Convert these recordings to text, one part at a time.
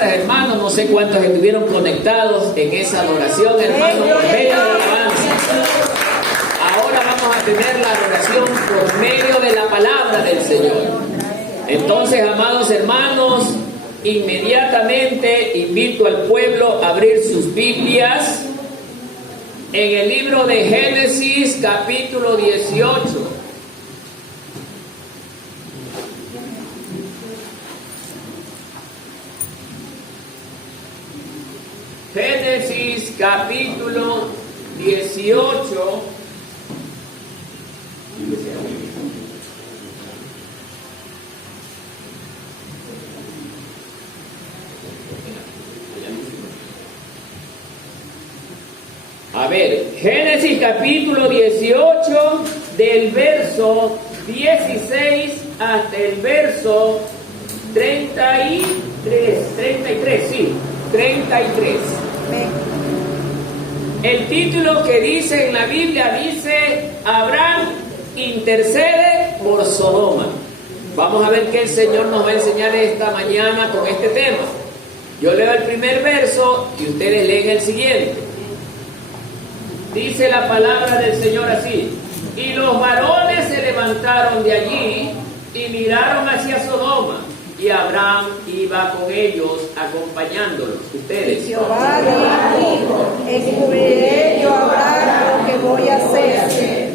alabanzas, hermanos. No sé cuántos estuvieron conectados en esa adoración, hermanos, por medio de la alabanza. Ahora vamos a tener la adoración por medio de la palabra del Señor. Entonces, amados hermanos, inmediatamente invito al pueblo a abrir sus Biblias en el libro de Génesis, capítulo 18. Génesis, capítulo 18. A ver, Génesis capítulo 18, del verso 16 hasta el verso 33. El título que dice en la Biblia dice: Abraham intercede por Sodoma. Vamos a ver qué el Señor nos va a enseñar esta mañana con este tema. Yo leo el primer verso y ustedes leen el siguiente. Dice la palabra del Señor así: y los varones se levantaron de allí y miraron hacia Sodoma, y Abraham iba con ellos acompañándolos. Ustedes. Jehová dijo: descubriré yo a Abraham lo que voy a hacer.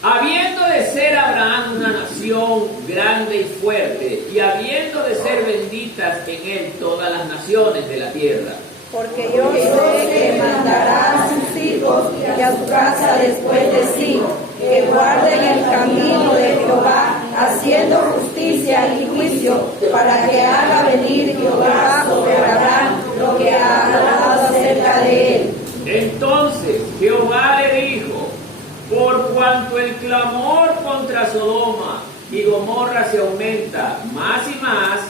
Habiendo de ser Abraham una nación grande y fuerte, y habiendo de ser benditas en él todas las naciones de la tierra. Porque yo sé que mandará a sus hijos y a su casa después de sí, que guarden el camino de Jehová, haciendo justicia y juicio, para que haga venir Jehová sobre Abraham lo que ha hablado acerca de él. Entonces Jehová le dijo: por cuanto el clamor contra Sodoma y Gomorra se aumenta más y más,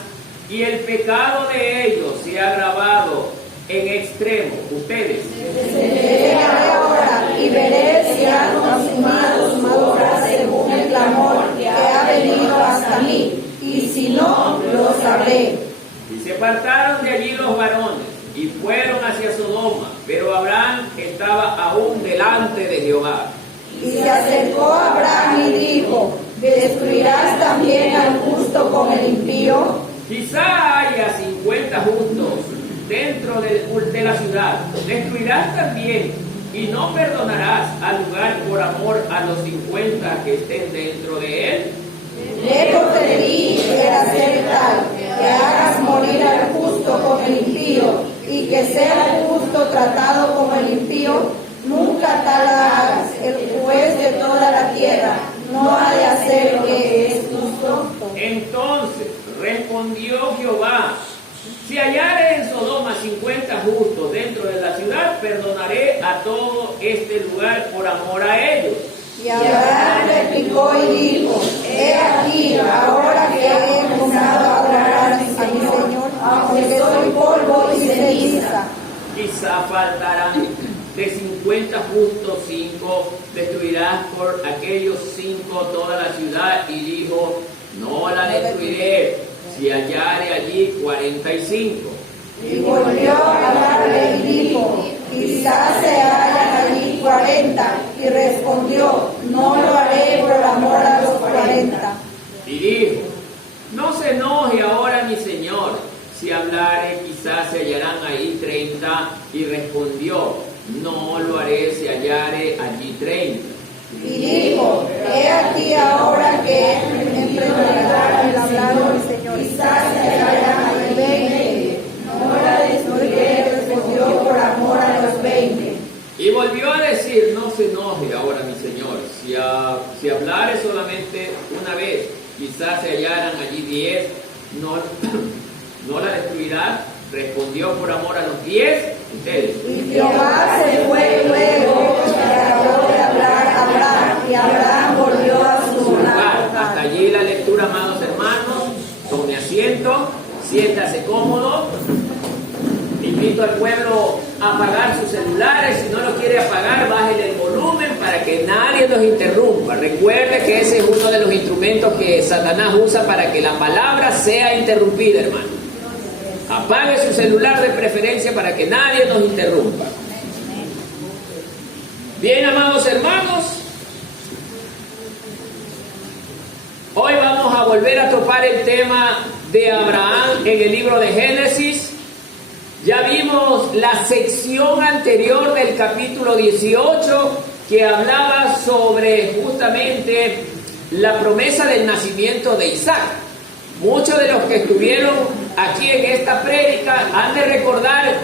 y el pecado de ellos se ha agravado en extremo. Ustedes. Descenderé ahora y veré si han consumado su obra según el clamor que ha venido hasta mí, y si no, lo sabré. Y se apartaron de allí los varones y fueron hacia Sodoma, pero Abraham estaba aún delante de Jehová. Y se acercó a Abraham y dijo: ¿destruirás también al justo con el impío? Quizá haya 50 justos dentro de la ciudad. ¿Destruirás también y no perdonarás al lugar por amor a los 50 que estén dentro de él? Lejos de ti el hacer tal, que hagas morir al justo con el impío, y que sea el justo tratado como el impío. Nunca tal hagas. El juez de toda la tierra no ha de hacer lo que es justo. Entonces respondió Jehová: si hallare en Sodoma 50 justos dentro de la ciudad, perdonaré a todo este lugar por amor a ellos. Y Abraham replicó y dijo: he aquí, ahora que he empezado a adorar a mi Señor, aunque soy polvo y ceniza. Quizá faltarán de 50 justos 5, destruirás por aquellos 5 toda la ciudad. Y dijo: no la destruiré, si hallare allí 45. Y volvió a hablarle y dijo: quizás se hallan allí 40. Y respondió: no lo haré por amor a los 40. Y dijo: no se enoje ahora mi señor, si hablare quizás se hallarán ahí 30. Y respondió: no lo haré si hallare allí 30. Y dijo: he aquí ahora que emprenderá el hablado del Señor, quizás se hallarán allí 20. No la destruiré, respondió, por amor a los 20. Y volvió a decir: no se enoje ahora mi señor, si hablare solamente una vez, quizás se hallaran allí 10, no la destruirá. Respondió: por amor a los 10. Ustedes. Y Jehová se fue luego y acabó de hablar a Abraham, y Abraham volvió a su lugar. Hasta allí la lectura, amados hermanos. Tome asiento, siéntase cómodo. Invito al pueblo a apagar sus celulares. Si no lo quiere apagar, bájele el volumen para para que nadie nos interrumpa. Recuerde que ese es uno de los instrumentos que Satanás usa para que la palabra sea interrumpida, hermano. Apague su celular de preferencia para que nadie nos interrumpa. Bien, amados hermanos, hoy vamos a volver a topar el tema de Abraham en el libro de Génesis. Ya vimos la sección anterior del capítulo 18 que hablaba sobre justamente la promesa del nacimiento de Isaac. Muchos de los que estuvieron aquí en esta prédica han de recordar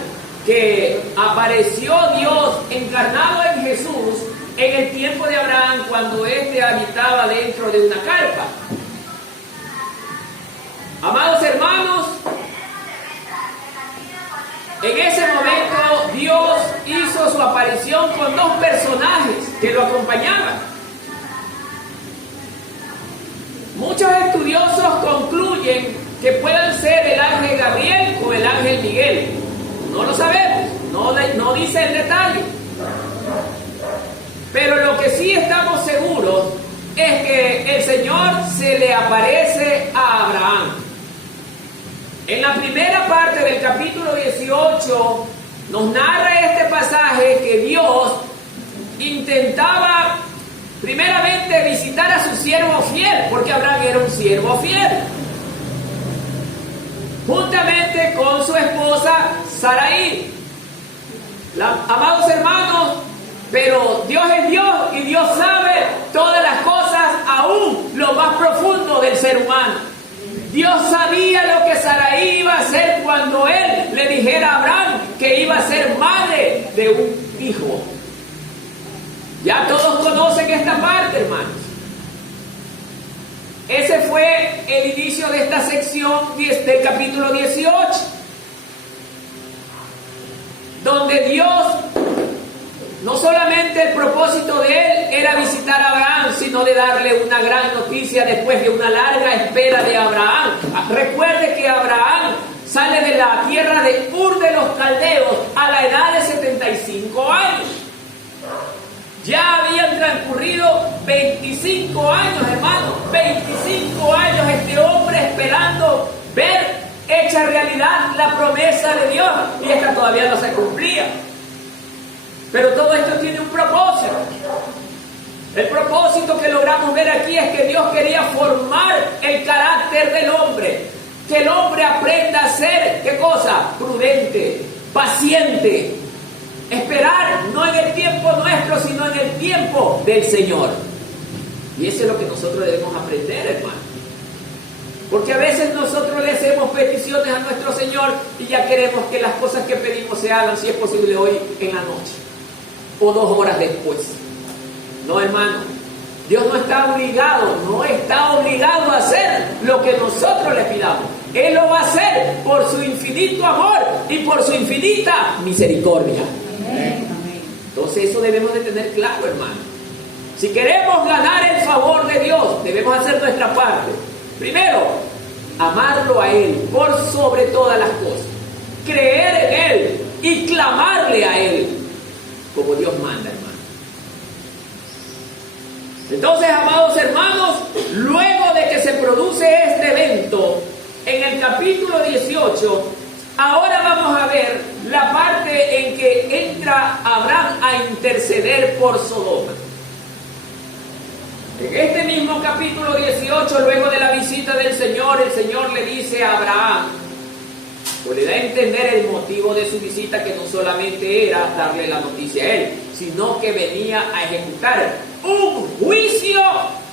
que apareció Dios encarnado en Jesús en el tiempo de Abraham cuando éste habitaba dentro de una carpa. Amados hermanos, en ese momento Dios hizo su aparición con dos personajes que lo acompañaban. Muchos estudiosos concluyen que puedan ser el ángel Gabriel o el ángel Miguel. No lo sabemos, no dice el detalle. Pero lo que sí estamos seguros es que el Señor se le aparece a Abraham. En la primera parte del capítulo 18 nos narra este pasaje que Dios intentaba primeramente visitar a su siervo fiel, porque Abraham era un siervo fiel, juntamente con su esposa Sarai. Amados hermanos, pero Dios es Dios y Dios sabe todas las cosas, aún lo más profundo del ser humano. Dios sabía lo que Sarai iba a hacer cuando él le dijera a Abraham que iba a ser madre de un hijo. Ya todos conocen esta parte, hermanos. Ese fue el inicio de esta sección del capítulo 18, donde Dios, no solamente el propósito de él era visitar a Abraham, sino de darle una gran noticia después de una larga espera de Abraham. Recuerde que Abraham sale de la tierra de Ur de los Caldeos a la edad de 75 años. Ya habían transcurrido 25 años, hermano. 25 años este hombre esperando ver hecha realidad la promesa de Dios. Y esta todavía no se cumplía. Pero todo esto tiene un propósito. El propósito que logramos ver aquí es que Dios quería formar el carácter del hombre. Que el hombre aprenda a ser, ¿qué cosa? Prudente, paciente. Esperar no en el tiempo nuestro, sino en el tiempo del Señor. Y eso es lo que nosotros debemos aprender, hermano. Porque a veces nosotros le hacemos peticiones a nuestro Señor y ya queremos que las cosas que pedimos se hagan, si es posible, hoy en la noche o 2 horas después. No, hermano, Dios no está obligado a hacer lo que nosotros le pidamos. Él lo va a hacer por su infinito amor y por su infinita misericordia. Entonces eso debemos de tener claro, hermano. Si queremos ganar el favor de Dios, debemos hacer nuestra parte. Primero, amarlo a Él por sobre todas las cosas, creer en Él y clamarle a Él como Dios manda, hermano. Entonces, amados hermanos, luego de que se produce este evento en el capítulo 18, ahora vamos a ver la parte en que entra Abraham a interceder por Sodoma. En este mismo capítulo 18, luego de la visita del Señor, el Señor le dice a Abraham, pues le da a entender el motivo de su visita, que no solamente era darle la noticia a él, sino que venía a ejecutar un juicio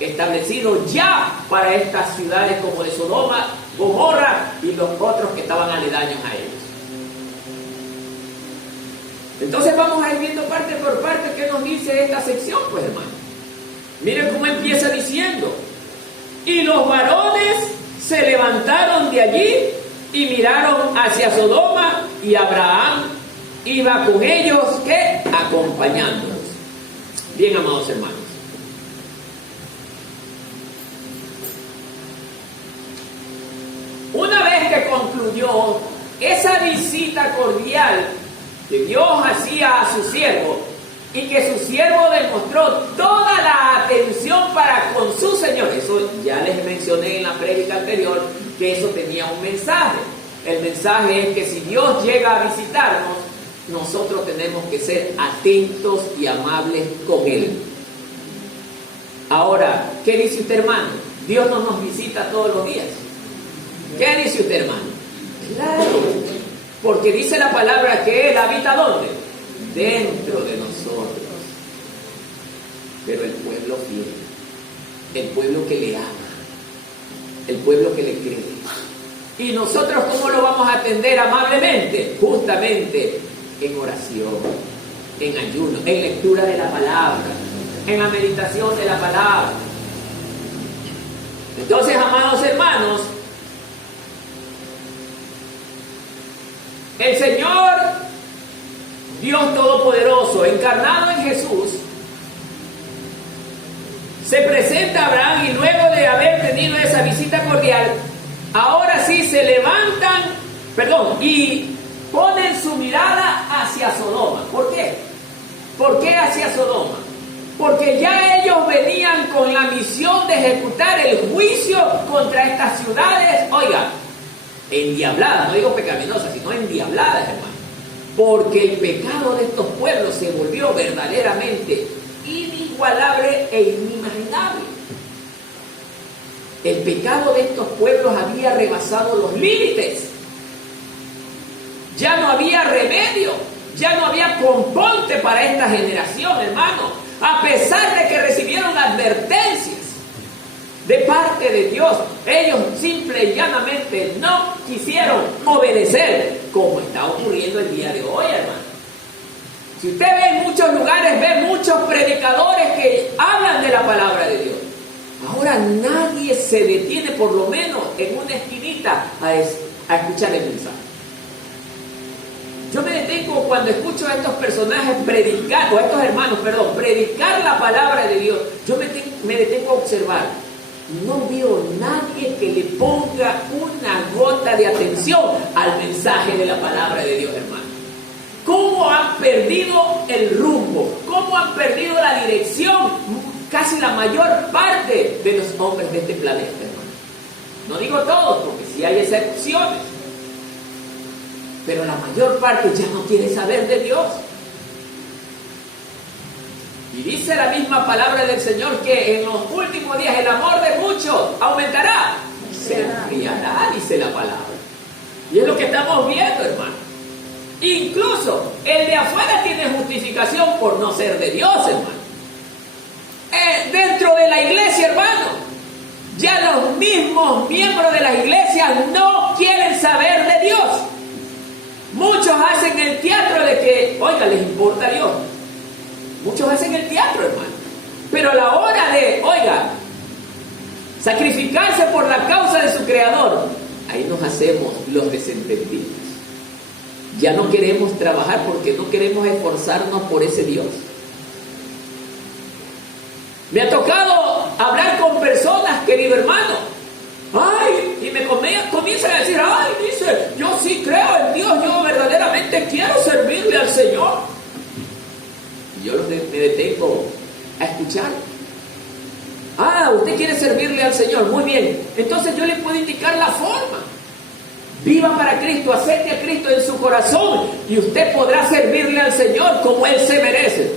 establecido ya para estas ciudades como de Sodoma, Gomorra y los otros que estaban aledaños a ellos. Entonces vamos a ir viendo parte por parte qué nos dice esta sección, pues, hermano. Miren cómo empieza diciendo: y los varones se levantaron de allí y miraron hacia Sodoma, y Abraham iba con ellos, ¿qué? Acompañándolos. Bien, amados hermanos. Una vez que concluyó esa visita cordial que Dios hacía a su siervo, y que su siervo demostró toda la atención para con su Señor. Eso ya les mencioné en la prédica anterior, que eso tenía un mensaje. El mensaje es que si Dios llega a visitarnos, nosotros tenemos que ser atentos y amables con Él. Ahora, ¿qué dice usted, hermano? Dios no nos visita todos los días. ¿Qué dice usted, hermano? Claro, porque dice la palabra que Él habita ¿dónde? Dentro de nosotros. Pero el pueblo fiel, el pueblo que le ama, el pueblo que le cree. ¿Y nosotros cómo lo vamos a atender amablemente? Justamente en oración, en ayuno, en lectura de la palabra, en la meditación de la palabra. Entonces, amados hermanos, el Señor, Dios Todopoderoso, encarnado en Jesús, se presenta a Abraham y luego de haber tenido esa visita cordial, ahora sí se levantan, y ponen su mirada hacia Sodoma. ¿Por qué? ¿Por qué hacia Sodoma? Porque ya ellos venían con la misión de ejecutar el juicio contra estas ciudades, oiga, endiabladas, no digo pecaminosas, sino endiabladas, hermano. Porque el pecado de estos pueblos se volvió verdaderamente inigualable e inimaginable. El pecado de estos pueblos había rebasado los límites. Ya no había remedio, ya no había componte para esta generación, hermano. A pesar de que recibieron advertencias de parte de Dios, ellos simple y llanamente no quisieron obedecer, como está ocurriendo el día de hoy, hermano. Si usted ve en muchos lugares, ve muchos predicadores que hablan de la palabra de Dios. Ahora nadie se detiene por lo menos en una esquinita a escuchar el mensaje. Yo me detengo cuando escucho a estos personajes predicar, o a estos hermanos, predicar la palabra de Dios. Yo me detengo a observar. No veo nadie que le ponga una gota de atención al mensaje de la palabra de Dios, hermano. ¿Cómo han perdido el rumbo? ¿Cómo han perdido la dirección? Casi la mayor parte de los hombres de este planeta, hermano. No digo todos, porque sí hay excepciones. Pero la mayor parte ya no quiere saber de Dios. Y dice la misma palabra del Señor que en los últimos días el amor de muchos aumentará. Se enfriará, dice la palabra. Y es lo que estamos viendo, hermano. Incluso el de afuera tiene justificación por no ser de Dios, hermano. Dentro de la iglesia, hermano, ya los mismos miembros de la iglesia no quieren saber de Dios. Muchos hacen el teatro de que, oiga, les importa Dios. Muchos hacen el teatro, hermano. Pero a la hora de, oiga, sacrificarse por la causa de su Creador, ahí nos hacemos los desentendidos. Ya no queremos trabajar porque no queremos esforzarnos por ese Dios. Me ha tocado hablar con personas, querido hermano. Ay, y me comienzan a decir, ay, dice, yo sí creo en Dios, yo verdaderamente quiero servirle al Señor. Y yo me detengo a escuchar. Ah, usted quiere servirle al Señor, muy bien. Entonces yo le puedo indicar la forma. Viva para Cristo, acepte a Cristo en su corazón y usted podrá servirle al Señor como Él se merece.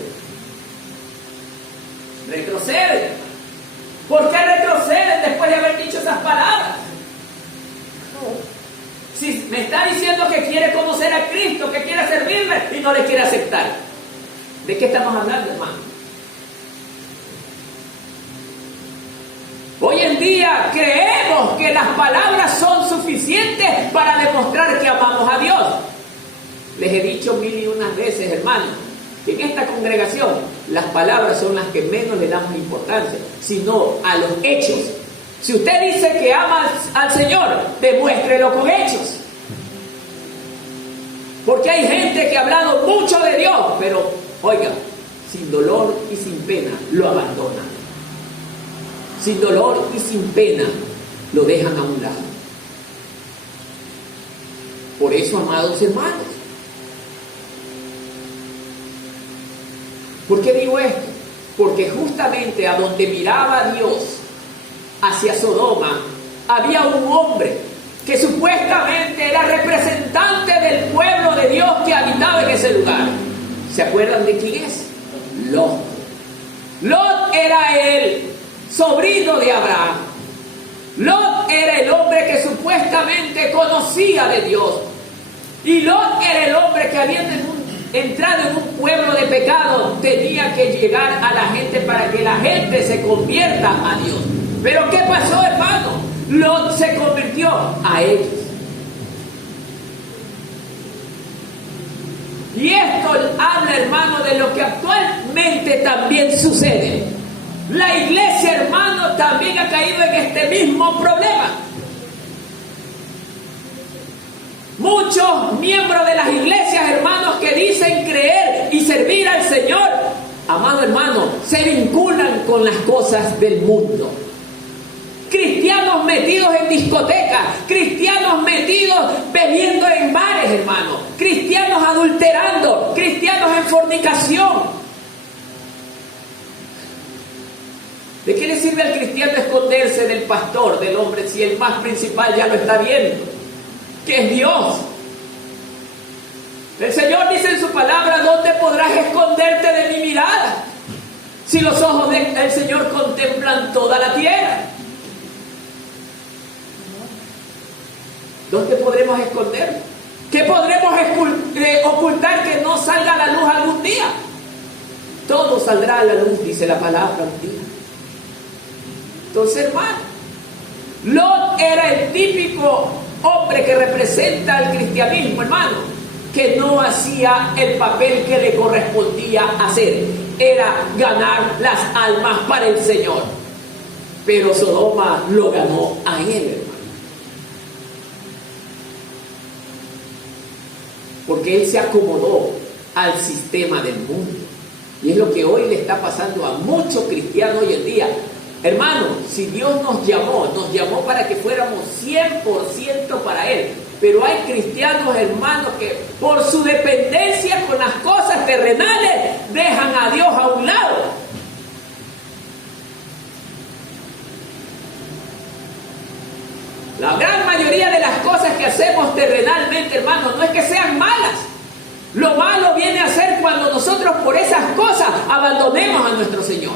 Retroceden. ¿Por qué retroceden después de haber dicho esas palabras? Si me está diciendo que quiere conocer a Cristo, que quiere servirle y no le quiere aceptar. ¿De qué estamos hablando, hermano? Hoy en día creemos que las palabras son suficientes para demostrar que amamos a Dios. Les he dicho 1001 veces, hermano, que en esta congregación las palabras son las que menos le damos importancia, sino a los hechos. Si usted dice que ama al Señor, demuéstrelo con hechos. Porque hay gente que ha hablado mucho de Dios, pero, oiga, sin dolor y sin pena lo abandonan. Sin dolor y sin pena lo dejan a un lado. Por eso, amados hermanos, ¿Por qué digo esto? Porque justamente a donde miraba Dios, hacia Sodoma, había un hombre que supuestamente era representante del pueblo de Dios que habitaba en ese lugar. ¿Se acuerdan de quién es? Lot. Lot era el sobrino de Abraham. Lot era el hombre que supuestamente conocía de Dios. Y Lot era el hombre que habiendo entrado en un pueblo de pecado, tenía que llegar a la gente para que la gente se convierta a Dios. Pero ¿qué pasó, hermano? Lot se convirtió a ellos. Y esto habla, hermano, de lo que actualmente también sucede. La iglesia, hermano, también ha caído en este mismo problema. Muchos miembros de las iglesias, hermanos, que dicen creer y servir al Señor, amado hermano, se vinculan con las cosas del mundo. Cristianos metidos en discotecas, cristianos metidos bebiendo en bares, hermano, cristianos adulterando, cristianos en fornicación. ¿De qué le sirve al cristiano esconderse del pastor, del hombre, si el más principal ya lo está viendo, que es Dios? El Señor dice en su palabra: ¿dónde podrás esconderte de mi mirada? Si los ojos del Señor contemplan toda la tierra. ¿Dónde podremos esconder? ¿Qué podremos ocultar que no salga a la luz algún día? Todo saldrá a la luz, dice la palabra, un día. Entonces, hermano, Lot era el típico hombre que representa al cristianismo, hermano, que no hacía el papel que le correspondía hacer. Era ganar las almas para el Señor. Pero Sodoma lo ganó a él, hermano. Porque él se acomodó al sistema del mundo. Y es lo que hoy le está pasando a muchos cristianos hoy en día. Hermano, si Dios nos llamó para que fuéramos 100% para Él. Pero hay cristianos, hermanos, que por su dependencia con las cosas terrenales dejan a Dios a un lado. La gran mayoría de las cosas que hacemos terrenalmente, hermanos, no es que sean malas. Lo malo viene a ser cuando nosotros por esas cosas abandonemos a nuestro Señor.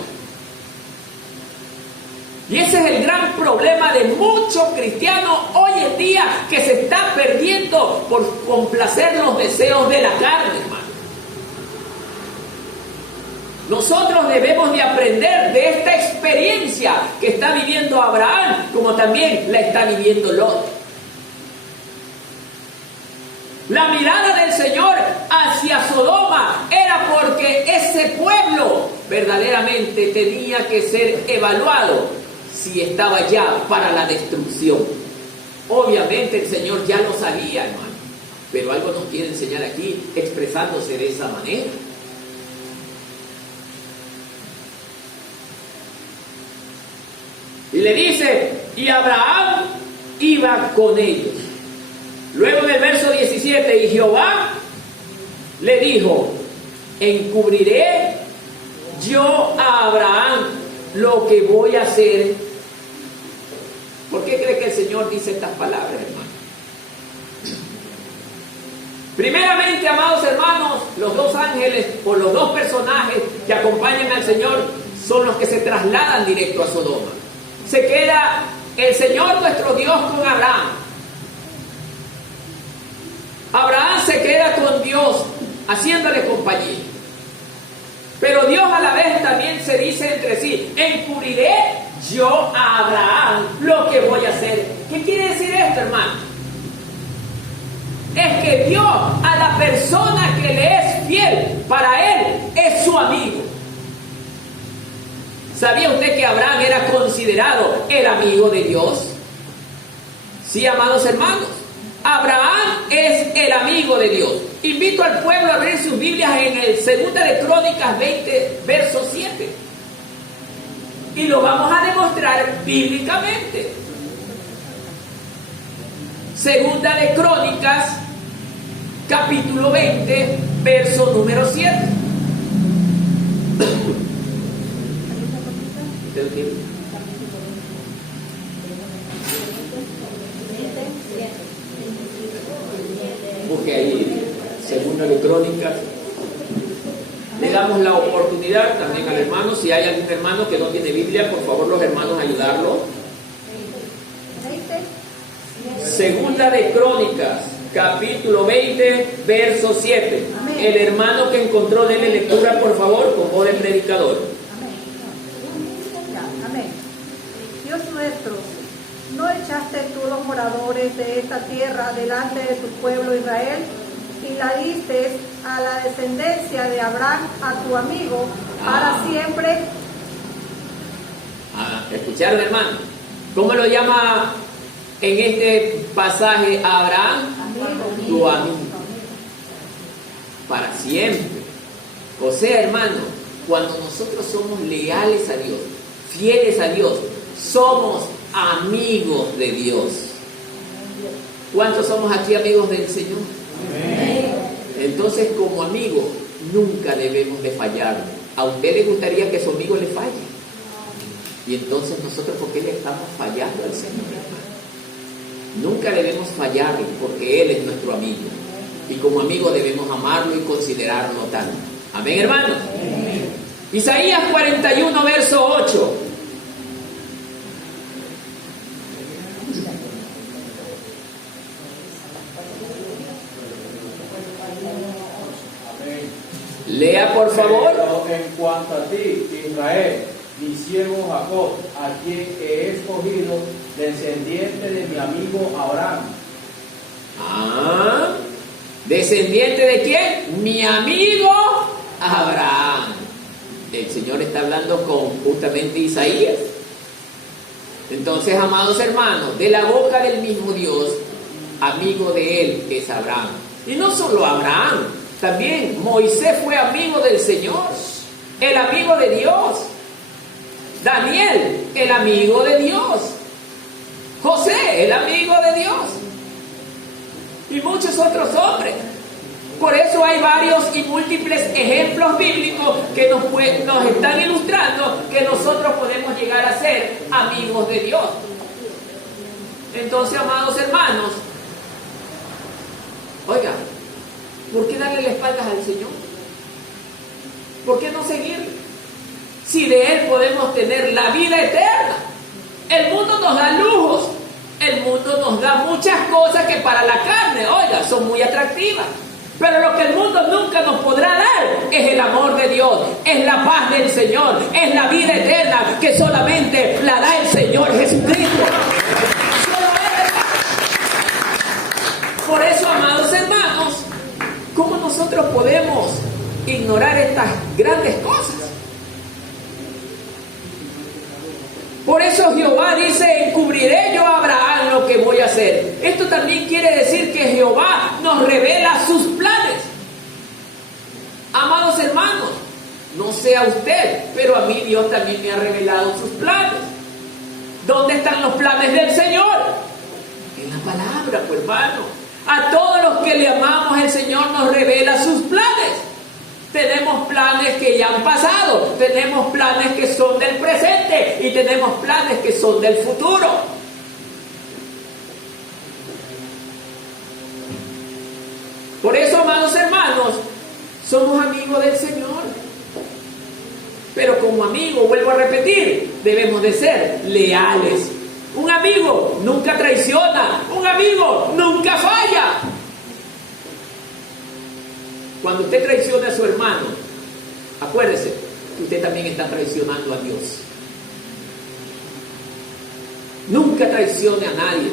Y ese es el gran problema de muchos cristianos hoy en día, que se está perdiendo por complacer los deseos de la carne, hermano. Nosotros debemos de aprender de esta experiencia que está viviendo Abraham, como también la está viviendo Lot. La mirada del Señor hacia Sodoma era porque ese pueblo verdaderamente tenía que ser evaluado si estaba ya para la destrucción. Obviamente el Señor ya lo sabía, hermano, pero algo nos quiere enseñar aquí expresándose de esa manera. Y le dice, y Abraham iba con ellos. Luego en el verso 17, y Jehová le dijo, encubriré yo a Abraham lo que voy a hacer. ¿Por qué cree que el Señor dice estas palabras, hermano? Primeramente, amados hermanos, los dos ángeles o los dos personajes que acompañan al Señor son los que se trasladan directo a Sodoma. Se queda el Señor nuestro Dios con Abraham. Abraham se queda con Dios haciéndole compañía. Pero Dios a la vez también se dice entre sí, encubriré yo a Abraham lo que voy a hacer. ¿Qué quiere decir esto, hermano? Es que Dios a la persona que le es fiel, para él es su amigo. ¿Sabía usted que Abraham era considerado el amigo de Dios? Sí, amados hermanos, Abraham es el amigo de Dios. Invito al pueblo a abrir sus Biblias en el 2 de Crónicas 20, verso 7. Y lo vamos a demostrar bíblicamente. 2 de Crónicas, capítulo 20, verso número 7. ¿Usted lo tiene? Busque ahí, Segunda de Crónicas. Le damos la oportunidad también al hermano, si hay algún hermano que no tiene Biblia, por favor los hermanos ayudarlo. Segunda de Crónicas, capítulo 20, verso 7. Amén. El hermano que encontró, denle lectura por favor con voz de predicador. Amén. Dios nuestro, ¿no echaste tú los moradores de esta tierra delante de tu pueblo Israel? Y la diste a la descendencia de Abraham, a tu amigo, para siempre. ¿Escucharon, hermano? ¿Cómo lo llama en este pasaje a Abraham? Amigo. Tu amigo. Para siempre. O sea, hermano, cuando nosotros somos leales a Dios, fieles a Dios, somos amigos de Dios. ¿Cuántos somos aquí amigos del Señor? Entonces, como amigo, nunca debemos de fallar. ¿A usted le gustaría que su amigo le falle? Y entonces nosotros, ¿por qué le estamos fallando al Señor, hermano? Nunca debemos fallarle, porque Él es nuestro amigo. Y como amigo debemos amarlo y considerarlo tal. Amén, hermanos. Isaías 41, verso 8. Lea por favor. Pero en cuanto a ti, Israel, mi siervo Jacob, a quien he escogido, descendiente de mi amigo Abraham. ¿Descendiente de quién? Mi amigo Abraham. El Señor está hablando con justamente Isaías. Entonces, amados hermanos, de la boca del mismo Dios, amigo de él es Abraham. Y no solo Abraham, también Moisés fue amigo del Señor, el amigo de Dios. Daniel, el amigo de Dios. José, el amigo de Dios. Y muchos otros hombres. Por eso hay varios y múltiples ejemplos bíblicos que nos están ilustrando que nosotros podemos llegar a ser amigos de Dios. Entonces, amados hermanos, oigan, ¿por qué darle la espalda al Señor? ¿Por qué no seguirle? Si de Él podemos tener la vida eterna. El mundo nos da lujos. El mundo nos da muchas cosas que para la carne, oiga, son muy atractivas. Pero lo que el mundo nunca nos podrá dar es el amor de Dios, es la paz del Señor, es la vida eterna que solamente la da el Señor Jesucristo. Por eso, amados hermanos, ¿cómo nosotros podemos ignorar estas grandes cosas? Por eso Jehová dice, encubriré yo a Abraham lo que voy a hacer. Esto también quiere decir que Jehová nos revela sus planes. Amados hermanos, no sé a usted, pero a mí Dios también me ha revelado sus planes. ¿Dónde están los planes del Señor? En la palabra, pues, hermano. A todos los que le amamos, el Señor nos revela sus planes. Tenemos planes que ya han pasado, tenemos planes que son del presente y tenemos planes que son del futuro. Por eso, amados hermanos, somos amigos del Señor. Pero como amigo, vuelvo a repetir, debemos de ser leales. Un amigo nunca traiciona, un amigo nunca falla. Cuando usted traiciona a su hermano, acuérdese que usted también está traicionando a Dios. Nunca traicione a nadie,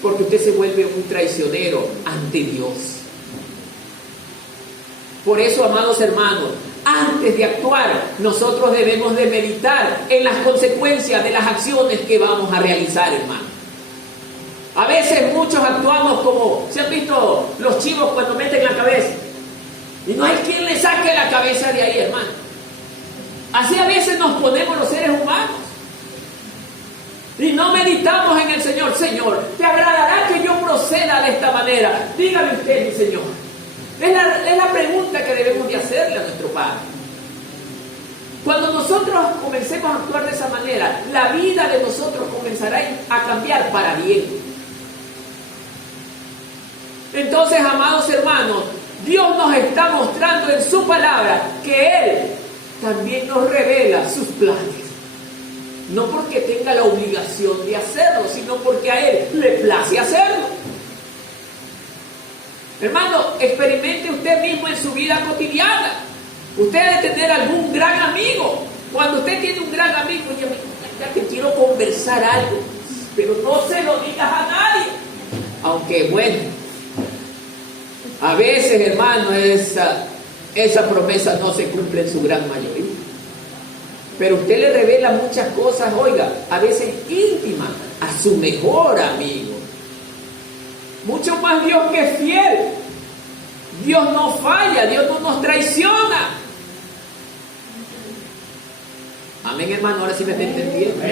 porque usted se vuelve un traicionero ante Dios. Por eso, amados hermanos, antes de actuar, nosotros debemos de meditar en las consecuencias de las acciones que vamos a realizar, hermano. A veces muchos actuamos como, ¿se han visto los chivos cuando meten la cabeza? Y no hay quien le saque la cabeza de ahí, hermano. Así a veces nos ponemos los seres humanos. Y no meditamos en el Señor. Señor, ¿te agradará que yo proceda de esta manera? Dígame usted, mi Señor. Es la pregunta que debemos de hacerle a nuestro Padre. Cuando nosotros comencemos a actuar de esa manera, la vida de nosotros comenzará a cambiar para bien. Entonces, amados hermanos, Dios nos está mostrando en su palabra que Él también nos revela sus planes. No porque tenga la obligación de hacerlo, sino porque a Él le place hacerlo. Hermano, experimente usted mismo en su vida cotidiana. Usted debe tener algún gran amigo. Cuando usted tiene un gran amigo, ya te quiero conversar algo, pero no se lo digas a nadie. Aunque bueno, a veces, hermano, esa promesa no se cumple en su gran mayoría. Pero usted le revela muchas cosas, oiga, a veces íntimas, a su mejor amigo. Mucho más Dios que es fiel. Dios no falla, Dios no nos traiciona. Amén, hermano, ahora sí me está entendiendo.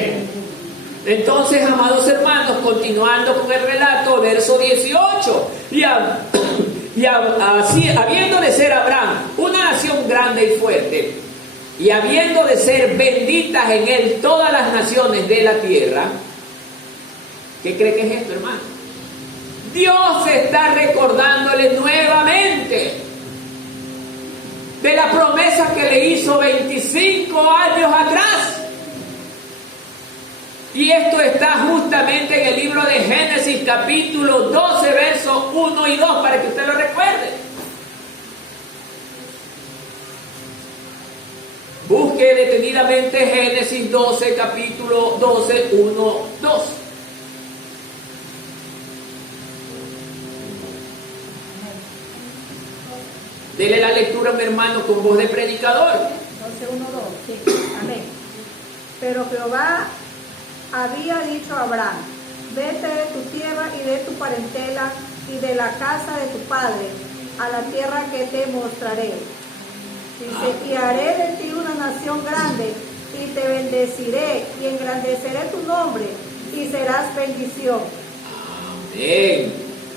Entonces, amados hermanos, continuando con el relato, verso 18. Así, habiendo de ser Abraham una nación grande y fuerte, y habiendo de ser benditas en él todas las naciones de la tierra. ¿Qué cree que es esto, hermano? Dios está recordándole nuevamente de la promesa que le hizo 25 años atrás. Y esto está justamente en el libro de Génesis capítulo 12, versos 1 y 2, para que usted lo recuerde. Busque detenidamente Génesis 12, capítulo 12, 1, 2. Dele la lectura, mi hermano, con voz de predicador. 12, 1, 2, sí, amén. Pero Jehová había dicho a Abraham: vete de tu tierra y de tu parentela y de la casa de tu padre a la tierra que te mostraré. Dice, y haré de ti una nación grande, y te bendeciré, y engrandeceré tu nombre, y serás bendición. Amén.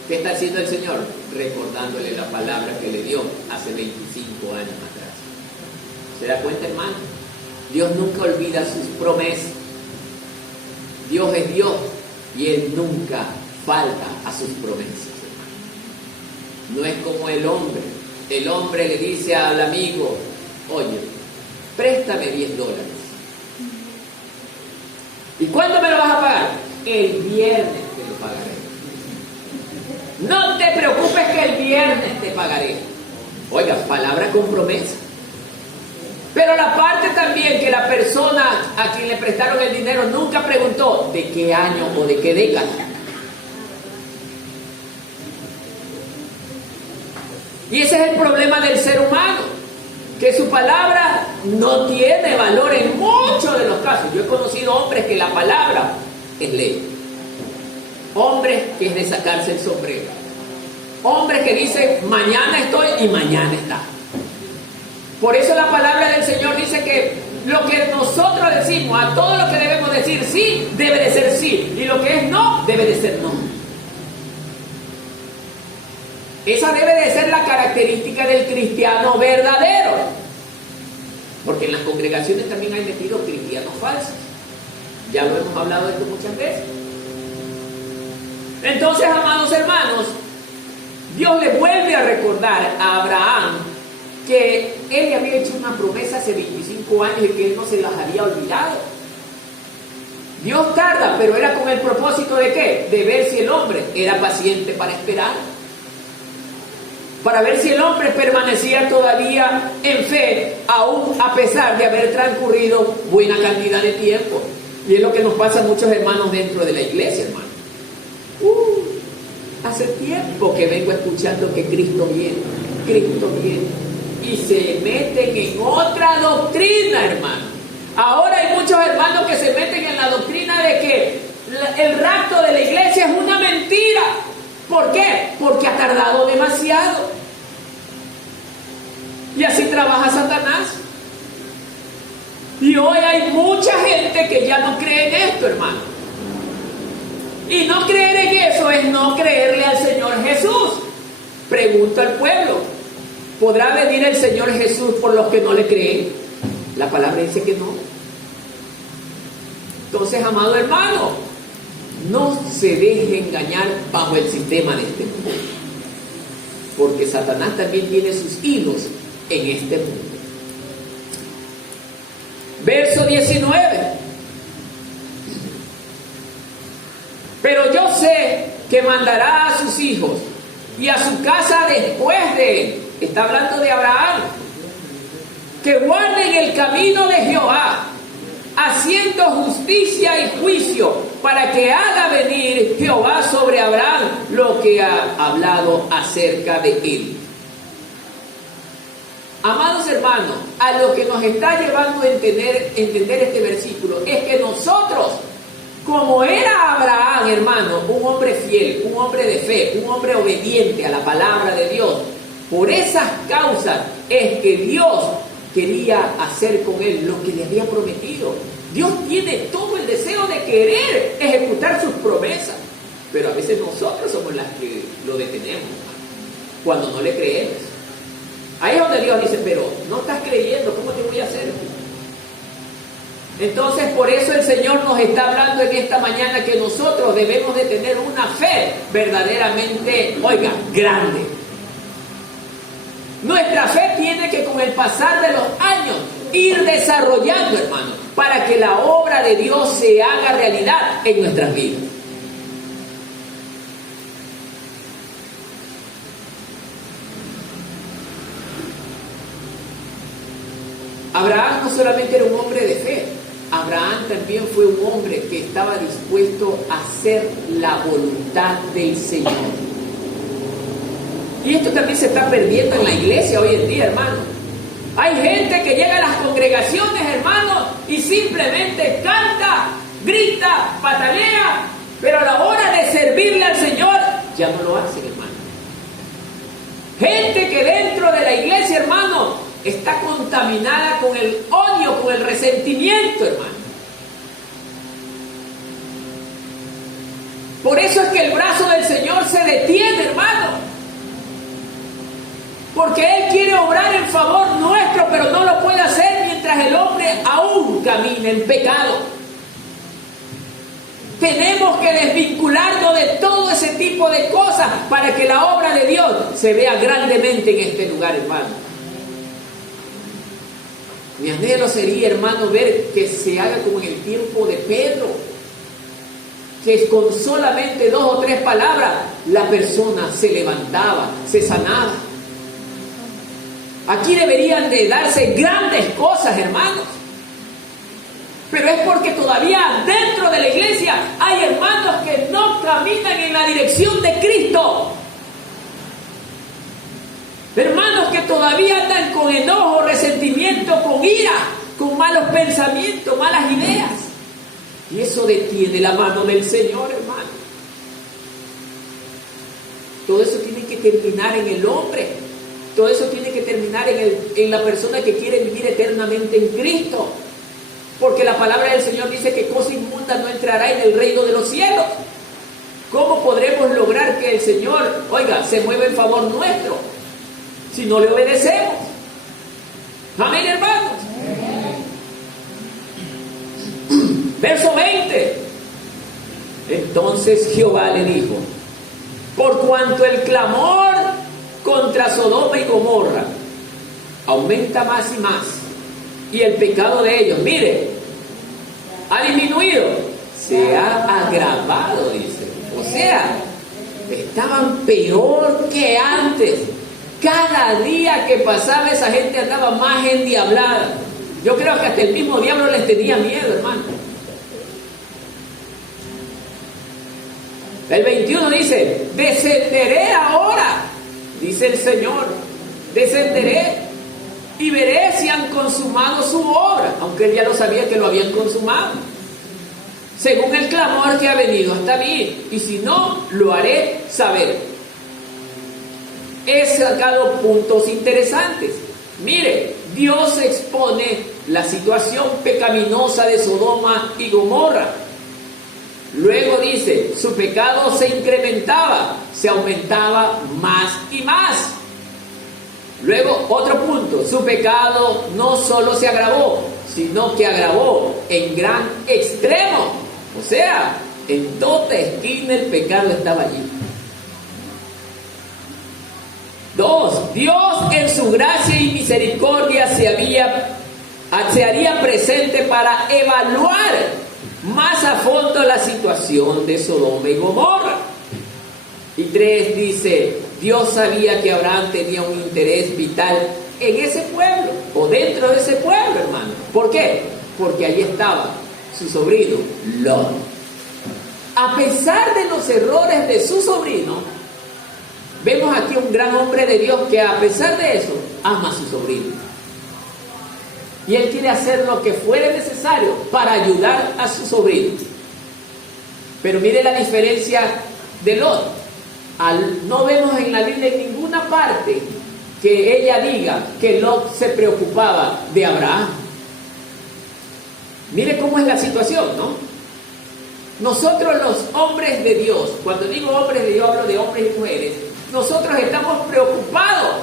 ¿Qué está haciendo el Señor? Recordándole la palabra que le dio hace 25 años atrás. ¿Se da cuenta, hermano? Dios nunca olvida sus promesas. Dios es Dios y Él nunca falta a sus promesas, hermano. No es como el hombre. El hombre le dice al amigo: oye, préstame $10. ¿Y cuándo me lo vas a pagar? El viernes te lo pagaré. No te preocupes que el viernes te pagaré. Oiga, palabra con promesa. Pero la parte también que la persona a quien le prestaron el dinero nunca preguntó de qué año o de qué década. Y ese es el problema del ser humano, que su palabra no tiene valor en muchos de los casos. Yo he conocido hombres que la palabra es ley. Hombres que es de sacarse el sombrero. Hombres que dicen mañana estoy y mañana está. Por eso la palabra del Señor dice que lo que nosotros decimos, a todo lo que debemos decir sí, debe de ser sí. Y lo que es no, debe de ser no. Esa debe de ser la característica del cristiano verdadero. Porque en las congregaciones también hay metidos cristianos falsos. Ya lo hemos hablado de esto muchas veces. Entonces, amados hermanos, Dios le vuelve a recordar a Abraham que él le había hecho una promesa hace 25 años y que él no se las había olvidado. Dios tarda, pero era con el propósito de ¿qué? De ver si el hombre era paciente para esperar. Para ver si el hombre permanecía todavía en fe, aún a pesar de haber transcurrido buena cantidad de tiempo. Y es lo que nos pasa a muchos hermanos dentro de la iglesia, hermano. Hace tiempo que vengo escuchando que Cristo viene, y se meten en otra doctrina, hermano. Ahora hay muchos hermanos que se meten en la doctrina de que el rapto de la iglesia es una mentira. ¿Por qué? Porque ha tardado demasiado. Y así trabaja Satanás. Y hoy hay mucha gente que ya no cree en esto, hermano. Y no creer en eso es no creerle al Señor Jesús. Pregunta al pueblo: ¿podrá venir el Señor Jesús por los que no le creen? La palabra dice que no. Entonces, amado hermano, no se deje engañar bajo el sistema de este mundo, porque Satanás también tiene sus hilos en este mundo. Verso 19. Pero yo sé que mandará a sus hijos y a su casa después de él, está hablando de Abraham, que guarden el camino de Jehová, haciendo justicia y juicio, para que haga venir Jehová sobre Abraham lo que ha hablado acerca de él. Amados hermanos, a lo que nos está llevando a entender este versículo es que nosotros, como era Abraham, hermano, un hombre fiel, un hombre de fe, un hombre obediente a la palabra de Dios, por esas causas es que Dios quería hacer con él lo que le había prometido. Dios tiene todo el deseo de querer ejecutar sus promesas, pero a veces nosotros somos las que lo detenemos, cuando no le creemos. Ahí es donde Dios dice, pero no estás creyendo, ¿cómo te voy a hacer? Entonces, por eso el Señor nos está hablando en esta mañana que nosotros debemos de tener una fe verdaderamente, oiga, grande. Nuestra fe tiene que con el pasar de los años ir desarrollando, hermano, para que la obra de Dios se haga realidad en nuestras vidas. Abraham no solamente era un hombre de fe, Abraham también fue un hombre que estaba dispuesto a hacer la voluntad del Señor. Y esto también se está perdiendo en la iglesia hoy en día, hermano. Hay gente que llega a las congregaciones, hermano, y simplemente canta, grita, patalea, pero a la hora de servirle al Señor ya no lo hacen, hermano. Gente que dentro de la iglesia, hermano, está contaminada con el odio, con el resentimiento, hermano. Por eso es que el brazo del Señor se detiene, hermano. Porque Él quiere obrar en favor nuestro, pero no lo puede hacer mientras el hombre aún camina en pecado. Tenemos que desvincularnos de todo ese tipo de cosas para que la obra de Dios se vea grandemente en este lugar, hermano. Mi anhelo sería, hermano, ver que se haga como en el tiempo de Pedro, que con solamente 2 o 3 palabras la persona se levantaba, se sanaba. Aquí deberían de darse grandes cosas, hermanos. Pero es porque todavía dentro de la iglesia hay hermanos que no caminan en la dirección de Cristo. Hermanos que todavía andan con enojo, resentimiento, con ira, con malos pensamientos, malas ideas. Y eso detiene la mano del Señor, hermano. Todo eso tiene que terminar en el hombre. Todo eso tiene que terminar en la persona que quiere vivir eternamente en Cristo. Porque la palabra del Señor dice que cosa inmunda no entrará en el reino de los cielos. ¿Cómo podremos lograr que el Señor, oiga, se mueva en favor nuestro si no le obedecemos? Amén, hermanos. Verso 20. Entonces Jehová le dijo: por cuanto el clamor contra Sodoma y Gomorra aumenta más y más, y el pecado de ellos, mire, ha disminuido, se ha agravado, dice. O sea, estaban peor que antes. Cada día que pasaba esa gente andaba más endiablada. Yo creo que hasta el mismo diablo les tenía miedo, hermano. El 21 dice: descenderé ahora, dice el Señor, descenderé y veré si han consumado su obra, aunque él ya lo sabía que lo habían consumado, según el clamor que ha venido hasta mí, y si no, lo haré saber. He sacado puntos interesantes. Mire, Dios expone la situación pecaminosa de Sodoma y Gomorra. Luego dice, su pecado se incrementaba, se aumentaba más y más. Luego, otro punto, su pecado no solo se agravó, sino que agravó en gran extremo. O sea, en toda esquina el pecado estaba allí. 2. Dios en su gracia y misericordia se haría presente para evaluar más a fondo la situación de Sodoma y Gomorra. Y 3 dice, Dios sabía que Abraham tenía un interés vital en ese pueblo, o dentro de ese pueblo, hermano. ¿Por qué? Porque allí estaba su sobrino Lot. A pesar de los errores de su sobrino, vemos aquí un gran hombre de Dios que a pesar de eso, ama a su sobrino. Y él quiere hacer lo que fuere necesario para ayudar a su sobrino. Pero mire la diferencia de Lot. No vemos en la Biblia en ninguna parte que ella diga que Lot se preocupaba de Abraham. Mire cómo es la situación, ¿no? Nosotros los hombres de Dios, cuando digo hombres de Dios hablo de hombres y mujeres, nosotros estamos preocupados.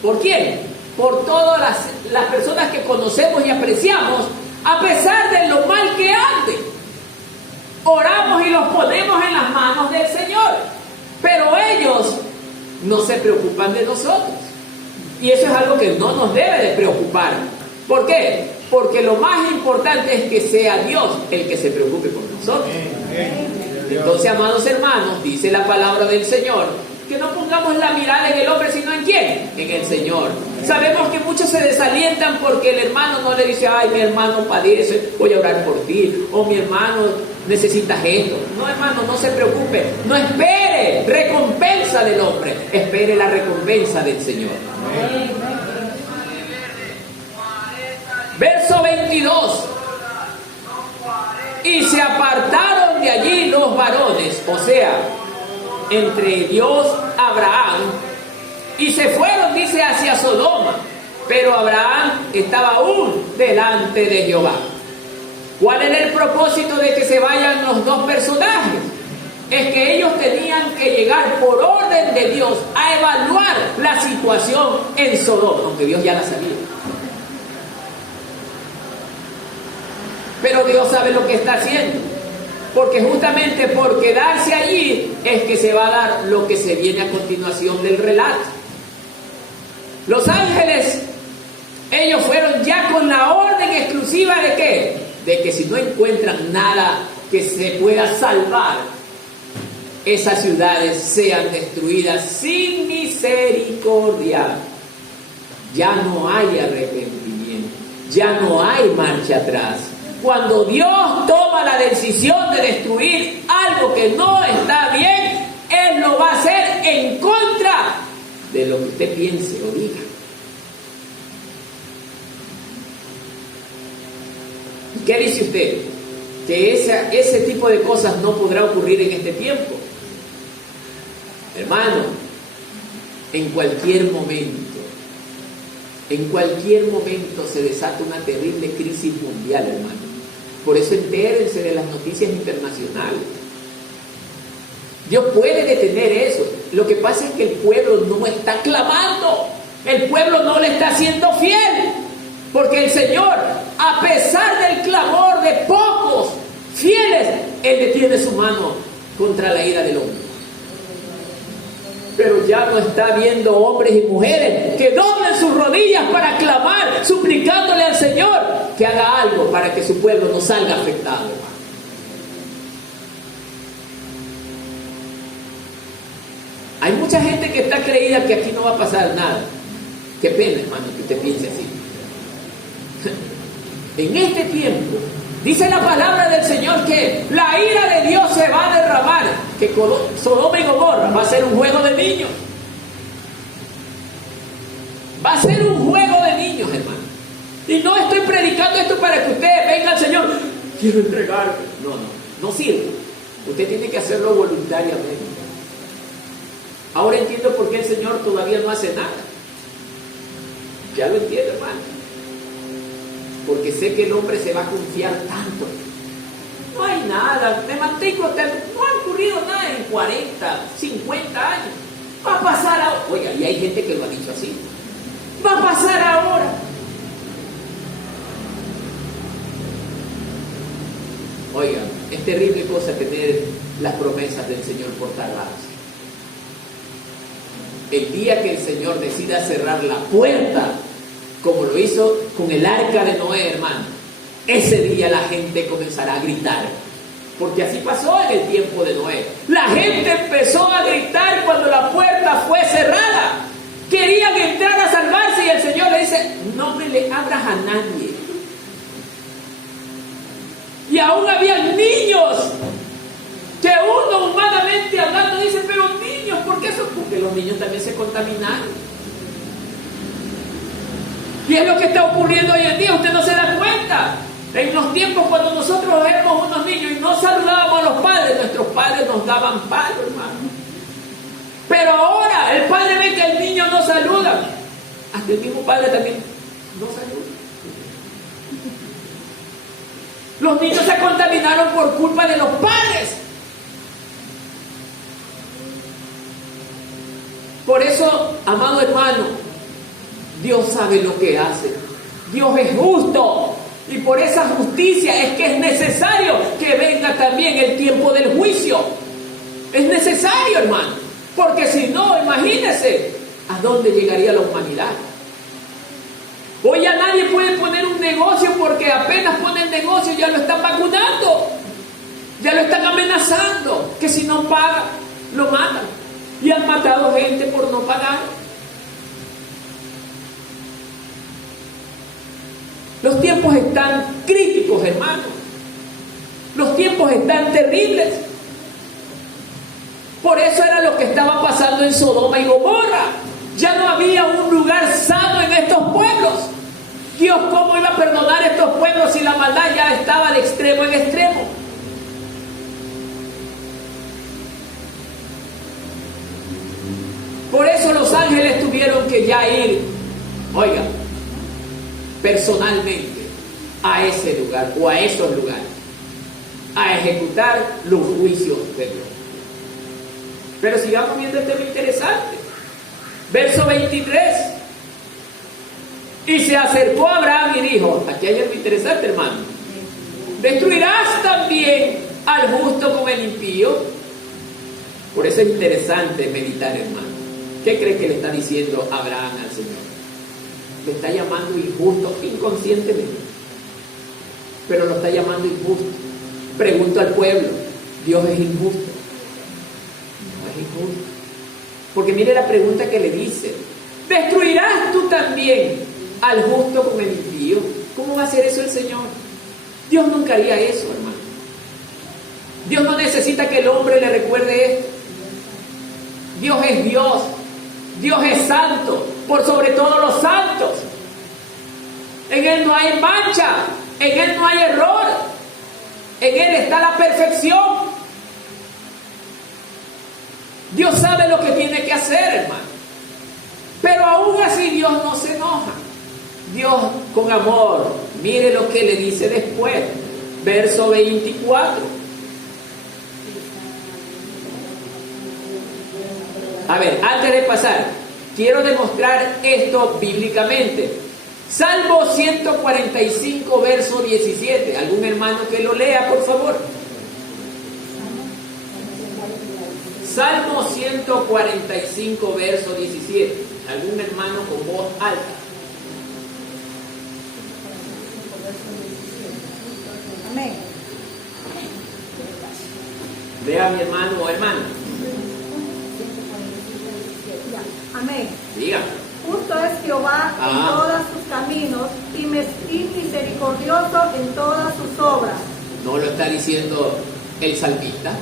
¿Por quién? Por todas las personas que conocemos y apreciamos, a pesar de lo mal que anden. Oramos y los ponemos en las manos del Señor, pero ellos no se preocupan de nosotros. Y eso es algo que no nos debe de preocupar. ¿Por qué? Porque lo más importante es que sea Dios el que se preocupe por nosotros. Entonces, amados hermanos, dice la palabra del Señor, que no pongamos la mirada en el hombre, sino en ¿quién? En el Señor. Sabemos que muchos se desalientan porque el hermano no le dice, ay, mi hermano padece, voy a orar por ti, o mi hermano necesita esto. No, hermano, no se preocupe, no espere recompensa del hombre, espere la recompensa del Señor. Verso 22. Y se apartaron de allí los varones, o sea, entre Dios, Abraham, y se fueron, dice, hacia Sodoma, pero Abraham estaba aún delante de Jehová. ¿Cuál era el propósito de que se vayan los dos personajes? Es que ellos tenían que llegar por orden de Dios a evaluar la situación en Sodoma, aunque Dios ya la sabía. Pero Dios sabe lo que está haciendo, porque justamente por quedarse allí es que se va a dar lo que se viene a continuación del relato. Los ángeles, ellos fueron ya con la orden exclusiva de ¿qué? De que si no encuentran nada que se pueda salvar, esas ciudades sean destruidas sin misericordia. Ya no hay arrepentimiento, ya no hay marcha atrás. Cuando Dios toma la decisión de destruir algo que no está bien, Él lo va a hacer en contra de lo que usted piense o diga. ¿Y qué dice usted? Que ese tipo de cosas no podrá ocurrir en este tiempo. Hermano, en cualquier momento se desata una terrible crisis mundial, hermano. Por eso entérense de las noticias internacionales. Dios puede detener eso. Lo que pasa es que el pueblo no está clamando. El pueblo no le está siendo fiel. Porque el Señor, a pesar del clamor de pocos fieles, Él detiene su mano contra la ira del hombre. Pero ya no está viendo hombres y mujeres que doblen sus rodillas para clamar, suplicándole al Señor que haga algo para que su pueblo no salga afectado. Hay mucha gente que está creída que aquí no va a pasar nada. Qué pena, hermano, que usted piense así. En este tiempo, dice la palabra del Señor que la ira de Dios se va a derramar, que Sodoma y Gomorra va a ser un juego de niños. Va a ser un juego de niños, hermano. Y no estoy predicando esto para que usted venga al Señor, quiero entregarme. No sirve. Usted tiene que hacerlo voluntariamente. Ahora entiendo por qué el Señor todavía no hace nada. Ya lo entiendo, hermano. Porque sé que el hombre se va a confiar tanto. No hay nada, me mantengo hasta... No ha ocurrido nada en 40, 50 años. Va a pasar ahora. Oiga, y hay gente que lo ha dicho así. Va a pasar ahora. Oigan, es terrible cosa tener las promesas del Señor por tardarse. El día que el Señor decida cerrar la puerta, como lo hizo con el arca de Noé, hermano, ese día la gente comenzará a gritar. Porque así pasó en el tiempo de Noé. La gente empezó a gritar cuando la puerta fue cerrada. Querían entrar a salvarse y el Señor le dice: no me le abras a nadie. Y aún había niños que uno humanamente hablando dice: pero niños, ¿por qué eso? Porque los niños también se contaminaron. Y es lo que está ocurriendo hoy en día, usted no se da cuenta. En los tiempos cuando nosotros éramos unos niños y no saludábamos a los padres, nuestros padres nos daban palo, hermano. Pero ahora el padre ve que el niño no saluda, hasta el mismo padre también no saluda. Los niños se contaminaron por culpa de los padres. Por eso, amado hermano, Dios sabe lo que hace. Dios es justo. Y por esa justicia es que es necesario que venga también el tiempo del juicio. Es necesario, hermano. Porque si no, imagínese a dónde llegaría la humanidad. Hoy ya nadie puede poner un negocio porque apenas pone el negocio ya lo están vacunando. Ya lo están amenazando. Que si no paga, lo matan. Y han matado gente por no pagar. Los tiempos están críticos, hermanos. Los tiempos están terribles. Por eso era lo que estaba pasando en Sodoma y Gomorra. Ya no había un lugar sano en estos pueblos. Dios, ¿cómo iba a perdonar a estos pueblos si la maldad ya estaba de extremo en extremo? Por eso los ángeles tuvieron que ya ir, oiga, personalmente a ese lugar o a esos lugares a ejecutar los juicios de Dios. Pero sigamos viendo el tema interesante. Verso 23. Y se acercó a Abraham y dijo, aquí hay algo interesante, hermano: ¿destruirás también al justo con el impío? Por eso es interesante meditar, hermano. ¿Qué cree que le está diciendo Abraham al Señor? Lo está llamando injusto inconscientemente, pero lo está llamando injusto. Pregunto al pueblo: ¿Dios es injusto? No es injusto. Porque mire la pregunta que le dice: ¿destruirás tú también al justo con el impío? ¿Cómo va a hacer eso el Señor? Dios nunca haría eso, hermano. Dios no necesita que el hombre le recuerde esto. Dios es Dios. Dios es santo, por sobre todos los santos. En Él no hay mancha, en Él no hay error, en Él está la perfección. Dios sabe lo que tiene que hacer, hermano. Pero aún así Dios no se enoja. Dios con amor, mire lo que le dice después, verso 24. A ver, antes de pasar, quiero demostrar esto bíblicamente. Salmo 145, verso 17. ¿Algún hermano que lo lea, por favor? Salmo 145, verso 17. ¿Algún hermano con voz alta? Amén. Vea, mi hermano o hermana. Amén. Diga. Justo es Jehová en todos sus caminos y misericordioso en todas sus obras. No lo está diciendo el salmista.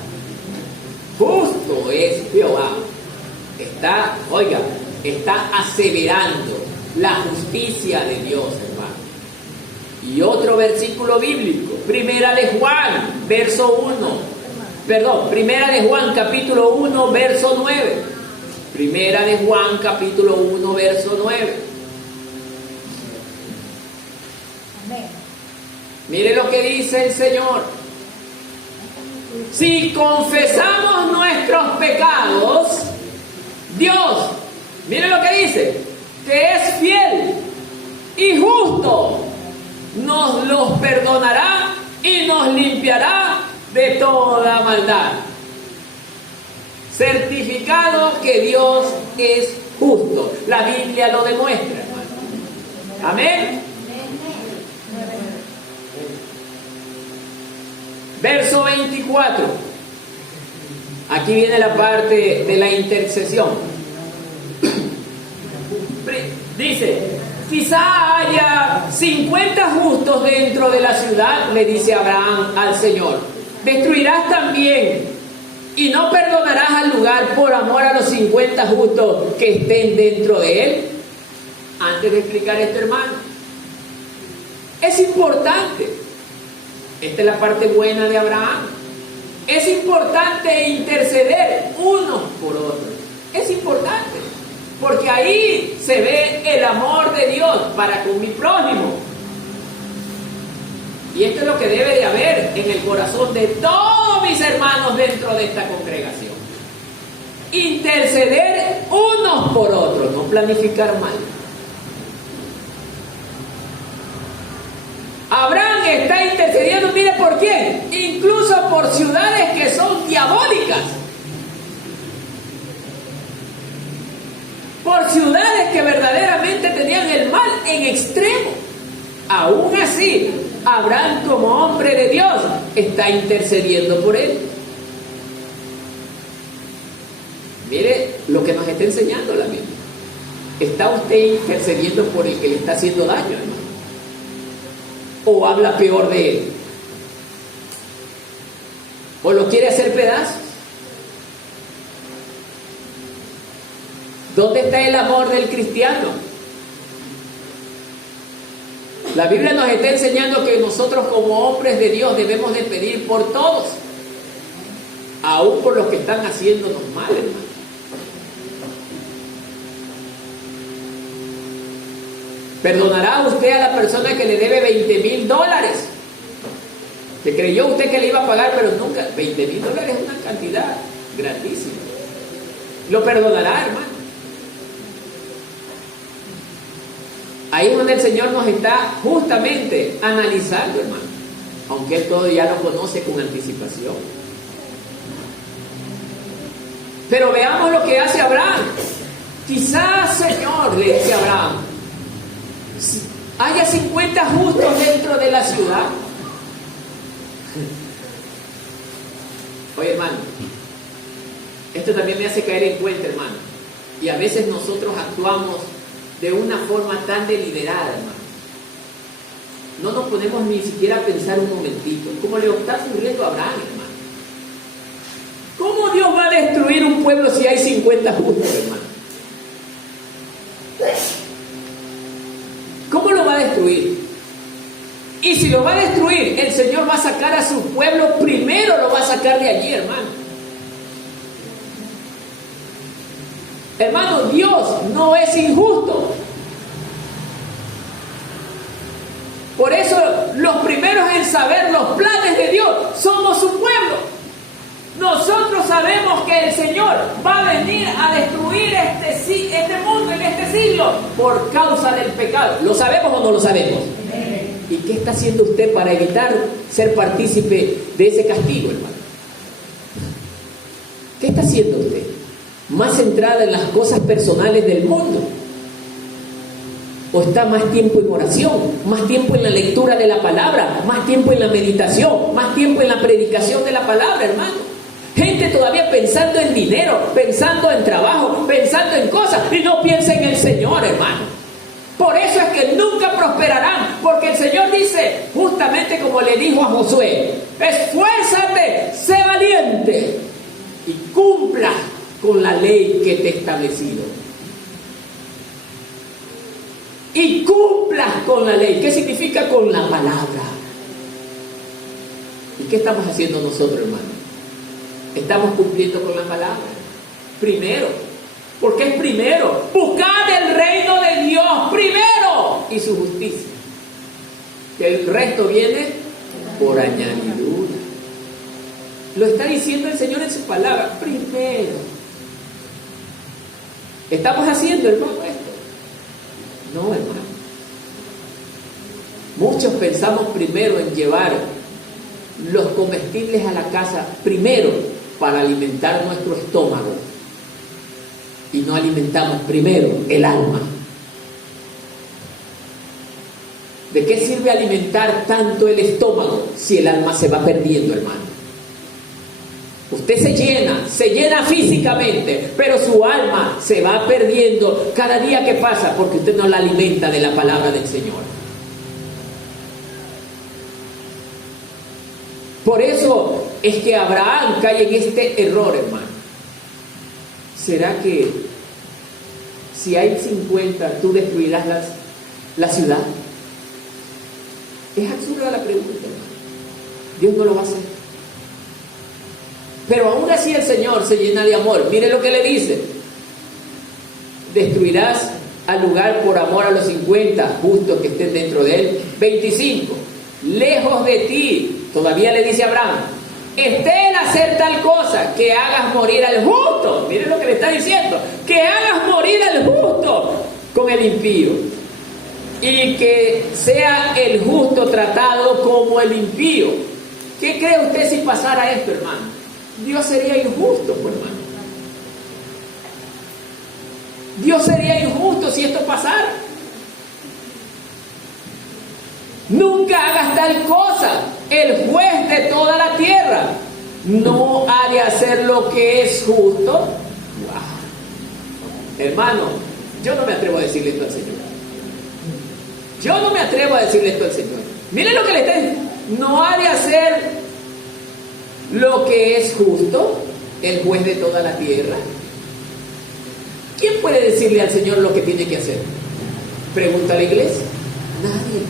Justo es Jehová. Está, oiga, está aseverando la justicia de Dios, hermano. Y otro versículo bíblico, Primera de Juan, verso 1. Perdón, Primera de Juan, capítulo 1, verso 9. Primera de Juan, capítulo 1, verso 9. Amén. Mire lo que dice el Señor. Si confesamos nuestros pecados, Dios, mire lo que dice, que es fiel y justo, nos los perdonará y nos limpiará de toda maldad. Certificado que Dios es justo. La Biblia lo demuestra, hermano. Amén. Verso 24. Aquí viene la parte de la intercesión. Dice: quizá haya 50 justos dentro de la ciudad, le dice Abraham al Señor. Destruirás también y no perdonarás al lugar por amor a los 50 justos que estén dentro de él. Antes de explicar esto, hermano, es importante, esta es la parte buena de Abraham, es importante interceder unos por otros. Es importante, porque ahí se ve el amor de Dios para con mi prójimo. Y esto es lo que debe de haber en el corazón de todos mis hermanos dentro de esta congregación. Interceder unos por otros, no planificar mal. Abraham está intercediendo, mire por quién, incluso por ciudades que son diabólicas, por ciudades que verdaderamente tenían el mal en extremo. Aún así, Abraham, como hombre de Dios, está intercediendo por él. Mire lo que nos está enseñando la Biblia. ¿Está usted intercediendo por el que le está haciendo daño, hermano? ¿O habla peor de él? ¿O lo quiere hacer pedazos? ¿Dónde está el amor del cristiano? La Biblia nos está enseñando que nosotros como hombres de Dios debemos de pedir por todos, aún por los que están haciéndonos mal, hermano. ¿Perdonará usted a la persona que le debe $20,000? Que creyó usted que le iba a pagar, pero nunca. $20,000 es una cantidad grandísima. ¿Lo perdonará, hermano? Ahí es donde el Señor nos está justamente analizando, hermano, aunque Él todo ya lo conoce con anticipación. Pero veamos lo que hace Abraham. Quizás, Señor, le dice Abraham, haya 50 justos dentro de la ciudad. Oye, hermano, esto también me hace caer en cuenta, hermano, y a veces nosotros actuamos de una forma tan deliberada, hermano. No nos ponemos ni siquiera a pensar un momentito, como le está ocurriendo a Abraham, hermano. ¿Cómo Dios va a destruir un pueblo si hay 50 justos, hermano? ¿Cómo lo va a destruir? Y si lo va a destruir, el Señor va a sacar a su pueblo, primero lo va a sacar de allí, hermano. Hermano, Dios no es injusto. Por eso los primeros en saber los planes de Dios somos su pueblo. Nosotros sabemos que el Señor va a venir a destruir este mundo en este siglo por causa del pecado. ¿Lo sabemos o no lo sabemos? ¿Y qué está haciendo usted para evitar ser partícipe de ese castigo, hermano? ¿Qué está haciendo usted? ¿Más centrada en las cosas personales del mundo? ¿O está más tiempo en oración? ¿Más tiempo en la lectura de la palabra? ¿Más tiempo en la meditación? ¿Más tiempo en la predicación de la palabra, hermano? Gente todavía pensando en dinero, pensando en trabajo, pensando en cosas, y no piensa en el Señor, hermano. Por eso es que nunca prosperarán, porque el Señor dice, justamente como le dijo a Josué, esfuérzate, sé valiente y cumpla con la ley que te he establecido. Y cumplas con la ley. ¿Qué significa con la palabra? ¿Y qué estamos haciendo nosotros, hermano? Estamos cumpliendo con la palabra. Primero. ¿Por qué es primero? Buscad el reino de Dios primero y su justicia. Que el resto viene por añadidura. Lo está diciendo el Señor en su palabra. Primero. ¿Estamos haciendo, hermano, esto? No, hermano. Muchos pensamos primero en llevar los comestibles a la casa primero para alimentar nuestro estómago y no alimentamos primero el alma. ¿De qué sirve alimentar tanto el estómago si el alma se va perdiendo, hermano? Usted se llena físicamente, pero su alma se va perdiendo cada día que pasa porque usted no la alimenta de la palabra del Señor. Por eso es que Abraham cae en este error, hermano. ¿Será que si hay 50 tú destruirás la ciudad? Es absurda la pregunta, hermano. Dios no lo va a hacer. Pero aún así el Señor se llena de amor. Mire lo que le dice: destruirás al lugar por amor a los 50 justos que estén dentro de él. 25. Lejos de ti, todavía le dice a Abraham, esté el hacer tal cosa, que hagas morir al justo. Mire lo que le está diciendo: que hagas morir al justo con el impío, y que sea el justo tratado como el impío. ¿Qué cree usted si pasara esto, hermano? Dios sería injusto, pues, hermano. Dios sería injusto si esto pasara. Nunca hagas tal cosa. El juez de toda la tierra no ha de hacer lo que es justo. Wow. Hermano, yo no me atrevo a decirle esto al Señor. Yo no me atrevo a decirle esto al Señor. Miren lo que le está diciendo. No ha de hacer lo que es justo, el juez de toda la tierra. ¿Quién puede decirle al Señor lo que tiene que hacer? Pregunta la iglesia. Nadie.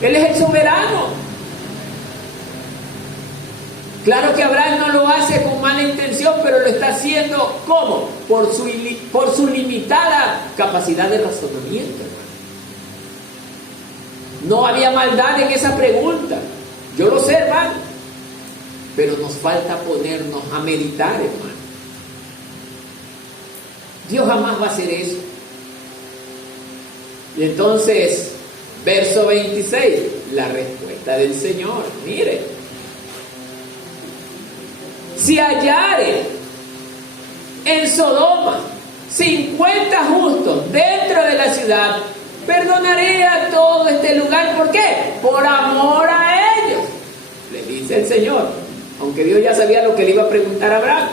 Él es el soberano. Claro que Abraham no lo hace con mala intención, pero lo está haciendo ¿cómo? Por su limitada capacidad de razonamiento. No había maldad en esa pregunta. Yo lo sé, hermano. Pero nos falta ponernos a meditar, hermano. Dios jamás va a hacer eso. Y entonces, verso 26, la respuesta del Señor. Mire: si hallare en Sodoma 50 justos dentro de la ciudad, perdonaré a todo este lugar. ¿Por qué? Por amor a ellos, le dice el Señor. Aunque Dios ya sabía lo que le iba a preguntar a Abraham.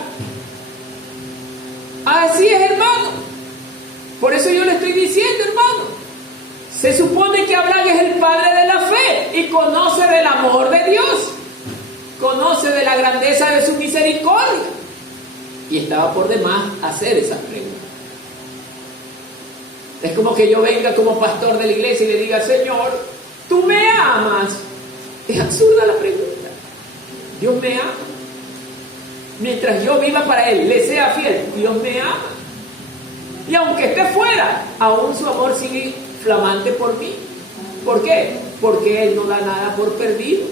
Así es, hermano. Por eso yo le estoy diciendo, hermano. Se supone que Abraham es el padre de la fe y conoce del amor de Dios. Conoce de la grandeza de su misericordia. Y estaba por demás hacer esas preguntas. Es como que yo venga como pastor de la iglesia y le diga: Señor, ¿tú me amas? Es absurda la pregunta. Dios me ama. Mientras yo viva para Él, le sea fiel, Dios me ama. Y aunque esté fuera, aún su amor sigue flamante por mí. ¿Por qué? Porque Él no da nada por perdido.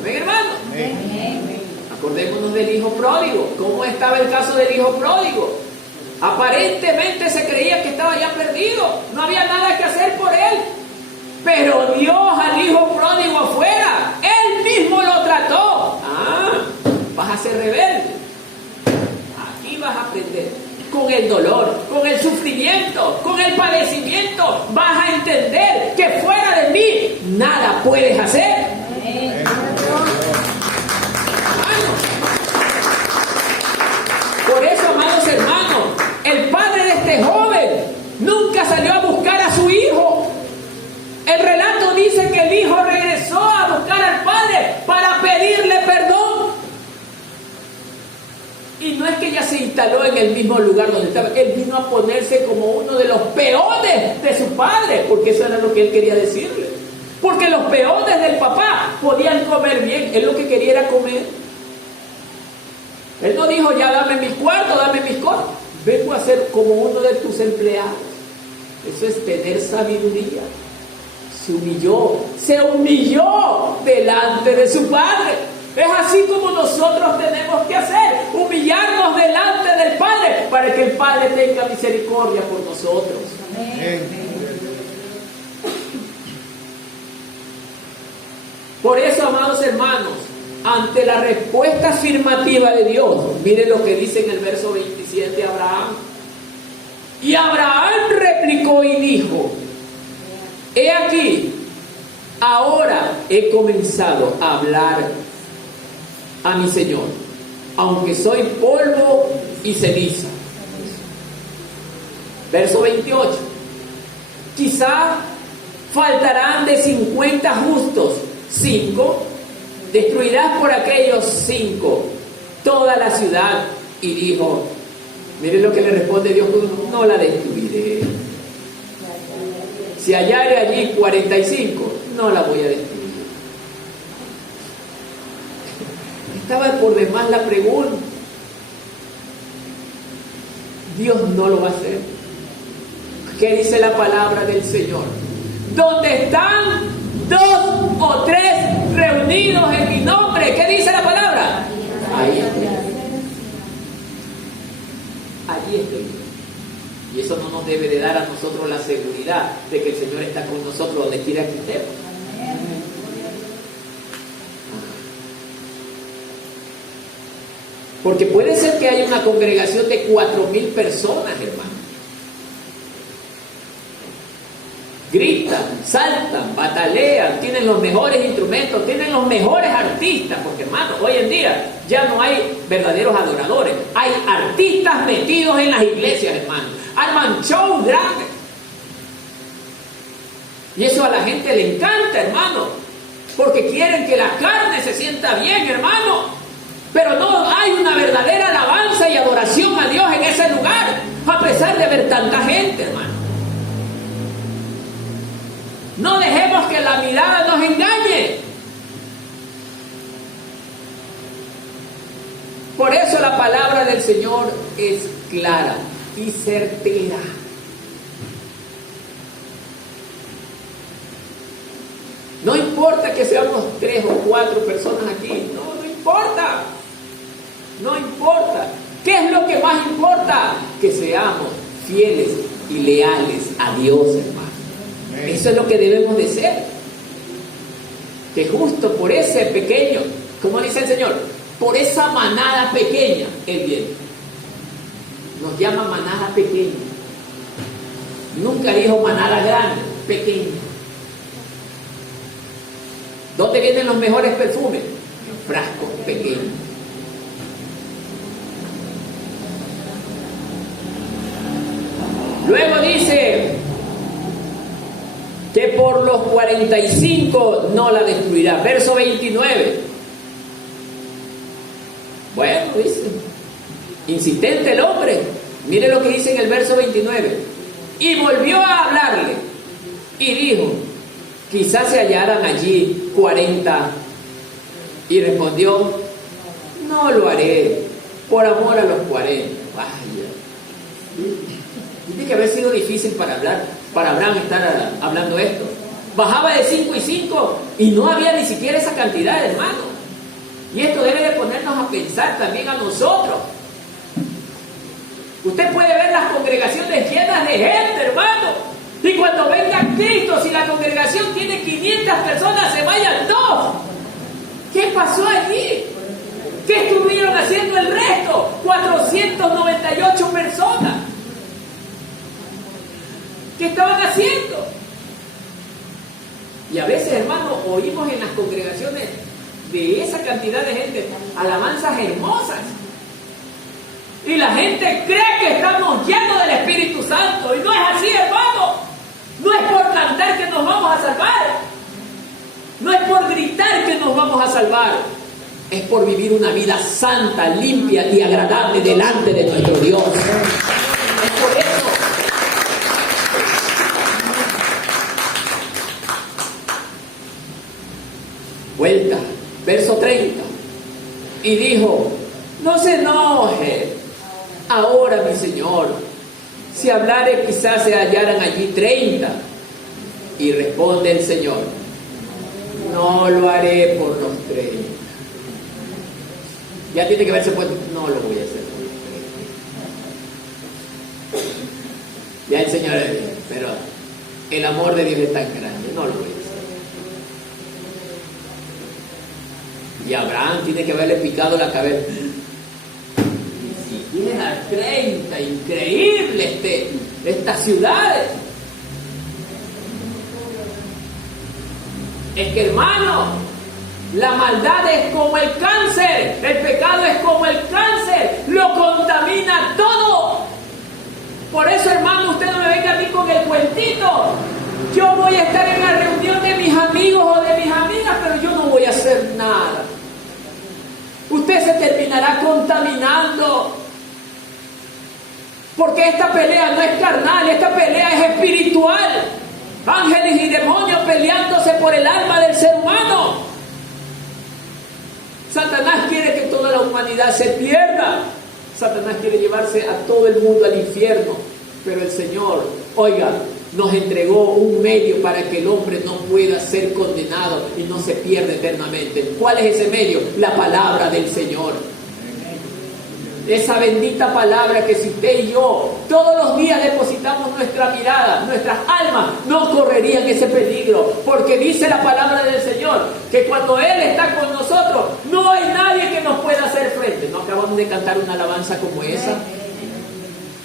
Amén, hermano. Amén. Acordémonos del hijo pródigo. ¿Cómo estaba el caso del hijo pródigo? Aparentemente se creía que estaba ya perdido. No había nada que hacer por él. Pero Dios al hijo pródigo afuera, Él mismo lo trató. Vas a ser rebelde. Aquí vas a aprender. Con el dolor, con el sufrimiento, con el padecimiento, vas a entender que fuera de mí nada puedes hacer. Por eso, amados hermanos, el padre de este joven nunca salió a buscar a su hijo. El relato dice que el hijo regresó a buscar al padre para pedirle perdón. Y no es que ya se instaló en el mismo lugar donde estaba. Él vino a ponerse como uno de los peones de su padre, porque eso era lo que él quería decirle. Porque los peones del papá podían comer bien. Él lo que quería era comer. Él no dijo: ya dame mis cuartos, dame mis cosas. Vengo a ser como uno de tus empleados. Eso es tener sabiduría. Se humilló delante de su padre. Es así como nosotros tenemos que hacer: humillarnos delante del Padre para que el Padre tenga misericordia por nosotros. Amén. Por eso, amados hermanos, ante la respuesta afirmativa de Dios, miren lo que dice en el verso 27 Abraham. Y Abraham replicó y dijo: he aquí, ahora he comenzado a hablar a mi Señor, aunque soy polvo y ceniza. Verso 28. Quizá faltarán de 50 justos 5, destruirás por aquellos 5 toda la ciudad. Y dijo, miren lo que le responde Dios: no la destruiré. Si hallare allí 45, no la voy a destruir. Estaba por demás la pregunta. Dios no lo va a hacer. ¿Qué dice la palabra del Señor? Donde están 2 o 3 reunidos en mi nombre, ¿qué dice la palabra? Ahí estoy. Allí estoy. Y eso no nos debe de dar a nosotros la seguridad de que el Señor está con nosotros donde quiera que estemos. Porque puede ser que haya una congregación de 4,000 personas, hermano. Gritan, saltan, batalean, tienen los mejores instrumentos, tienen los mejores artistas, porque hermano, hoy en día ya no hay verdaderos adoradores, hay artistas metidos en las iglesias, hermano, arman shows grandes, y eso a la gente le encanta, hermano, porque quieren que la carne se sienta bien, hermano, pero no hay una verdadera alabanza y adoración a Dios en ese lugar, a pesar de ver tanta gente, hermano. No dejemos que la mirada nos engañe. Por eso la palabra del Señor es clara y certera. No importa que seamos 3 o 4 personas aquí. No importa. No importa. ¿Qué es lo que más importa? Que seamos fieles y leales a Dios, hermano. Eso es lo que debemos de ser. Que justo por ese pequeño, como dice el Señor, por esa manada pequeña, Él viene. Nos llama manada pequeña. Nunca dijo manada grande, pequeña. ¿Dónde vienen los mejores perfumes? En frascos pequeños. Luego dice que por los 45 no la destruirá. Verso 29. Bueno, dice, insistente el hombre. Mire lo que dice en el verso 29. Y volvió a hablarle y dijo, quizás se hallaran allí 40. Y respondió, no lo haré por amor a los 40. Vaya. Tiene que haber sido difícil para Abraham estar hablando esto. Bajaba de 5 y 5 y no había ni siquiera esa cantidad, hermano. Y esto debe de ponernos a pensar también a nosotros. Usted puede ver las congregaciones llenas de gente, hermano. Y cuando venga Cristo, si la congregación tiene 500 personas, se vayan 2. ¿Qué pasó allí? ¿Qué estuvieron haciendo el resto? 498 personas. ¿Qué estaban haciendo? Y a veces, hermano, oímos en las congregaciones de esa cantidad de gente alabanzas hermosas. Y la gente cree que estamos llenos del Espíritu Santo. Y no es así, hermano. No es por cantar que nos vamos a salvar. No es por gritar que nos vamos a salvar. Es por vivir una vida santa, limpia y agradable delante de nuestro Dios. Es por eso. Vuelta, verso 30. Y dijo, no se enoje ahora, mi Señor, si hablare quizás se hallaran allí 30. Y responde el Señor, no lo haré por los 30. Ya tiene que verse puesto, no lo voy a hacer por los 30. Ya el Señor, pero el amor de Dios es tan grande, no lo voy a hacer. Y Abraham tiene que haberle picado la cabeza. Ni siquiera 30, increíble estas ciudades. Es que, hermano, la maldad es como el cáncer, el pecado es como el cáncer, lo contamina todo. Por eso, hermano, usted no me venga a mí con el cuentito. Yo voy a estar en la reunión de mis amigos o de mis amigas, pero yo no voy a hacer nada. Usted se terminará contaminando. Porque esta pelea no es carnal, esta pelea es espiritual. Ángeles y demonios peleándose por el alma del ser humano. Satanás quiere que toda la humanidad se pierda. Satanás quiere llevarse a todo el mundo al infierno. Pero el Señor, oiga, nos entregó un medio para que el hombre no pueda ser condenado y no se pierda eternamente. ¿Cuál es ese medio? La palabra del Señor. Esa bendita palabra que si usted y yo todos los días depositamos nuestra mirada, nuestras almas no correrían ese peligro, porque dice la palabra del Señor que cuando Él está con nosotros no hay nadie que nos pueda hacer frente. ¿No acabamos de cantar una alabanza como esa?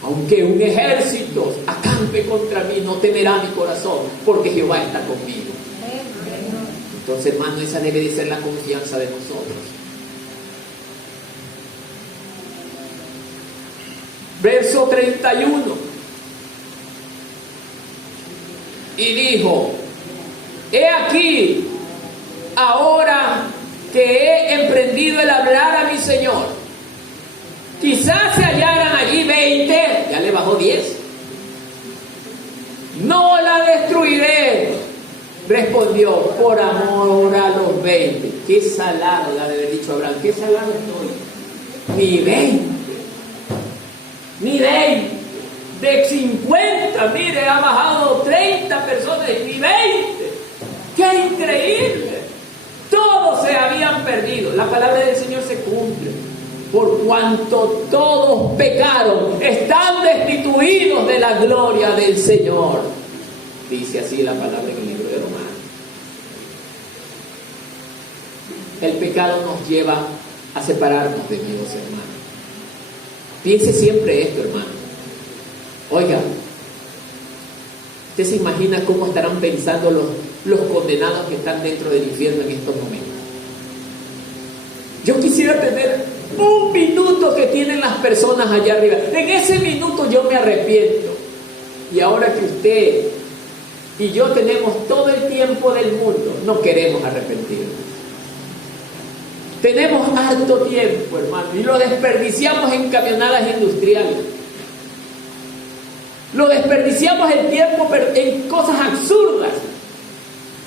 Aunque un ejército acampe contra mí, no temerá mi corazón, porque Jehová está conmigo. Entonces, hermano, esa debe de ser la confianza de nosotros. Verso 31. Y dijo: he aquí, ahora que he emprendido el hablar a mi Señor, quizás se hallaran allí 20, ya le bajó 10. No la destruiré, respondió, por amor a los 20. Qué salado le ha de haber dicho Abraham, qué salado estoy. Ni 20. Ni 20, de 50, mire, ha bajado 30 personas, ni 20. ¡Qué increíble! Todos se habían perdido. La palabra del Señor se cumple. Por cuanto todos pecaron, están destituidos de la gloria del Señor. Dice así la palabra en el libro de Romanos. El pecado nos lleva a separarnos de Dios, hermano. Piense siempre esto, hermano. Oiga, ¿usted se imagina cómo estarán pensando los condenados que están dentro del infierno en estos momentos? Yo quisiera tener un minuto que tienen las personas allá arriba. En ese minuto yo me arrepiento. Y ahora que usted y yo tenemos todo el tiempo del mundo, no queremos arrepentirnos. Tenemos harto tiempo, hermano, y lo desperdiciamos en camionadas industriales. Lo desperdiciamos el tiempo en cosas absurdas,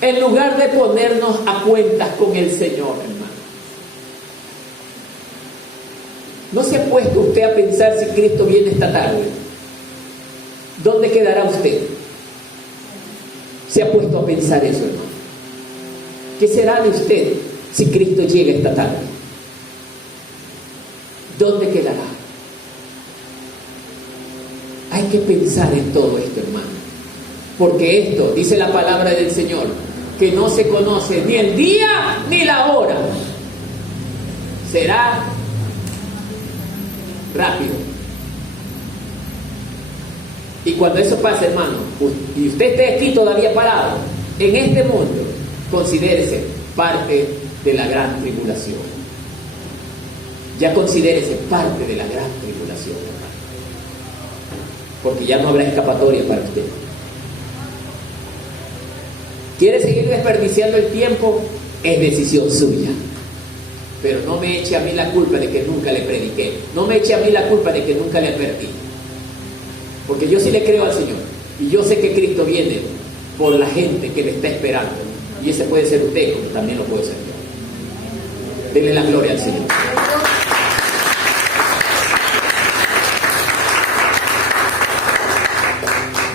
en lugar de ponernos a cuentas con el Señor, hermano. ¿No se ha puesto usted a pensar si Cristo viene esta tarde? ¿Dónde quedará usted? ¿Se ha puesto a pensar eso, hermano? ¿Qué será de usted si Cristo llega esta tarde? ¿Dónde quedará? Hay que pensar en todo esto, hermano. Porque esto, dice la palabra del Señor, que no se conoce ni el día ni la hora. Será rápido. Y cuando eso pase, hermano, y usted esté aquí todavía parado, en este mundo, considérese parte de la gran tribulación. Ya considérese parte de la gran tribulación, hermano. Porque ya no habrá escapatoria para usted. ¿Quiere seguir desperdiciando el tiempo? Es decisión suya. Pero no me eche a mí la culpa de que nunca le prediqué. No me eche a mí la culpa de que nunca le advertí. Porque yo sí le creo al Señor. Y yo sé que Cristo viene por la gente que le está esperando. Y ese puede ser usted, como también lo puede ser yo. Denle la gloria al Señor.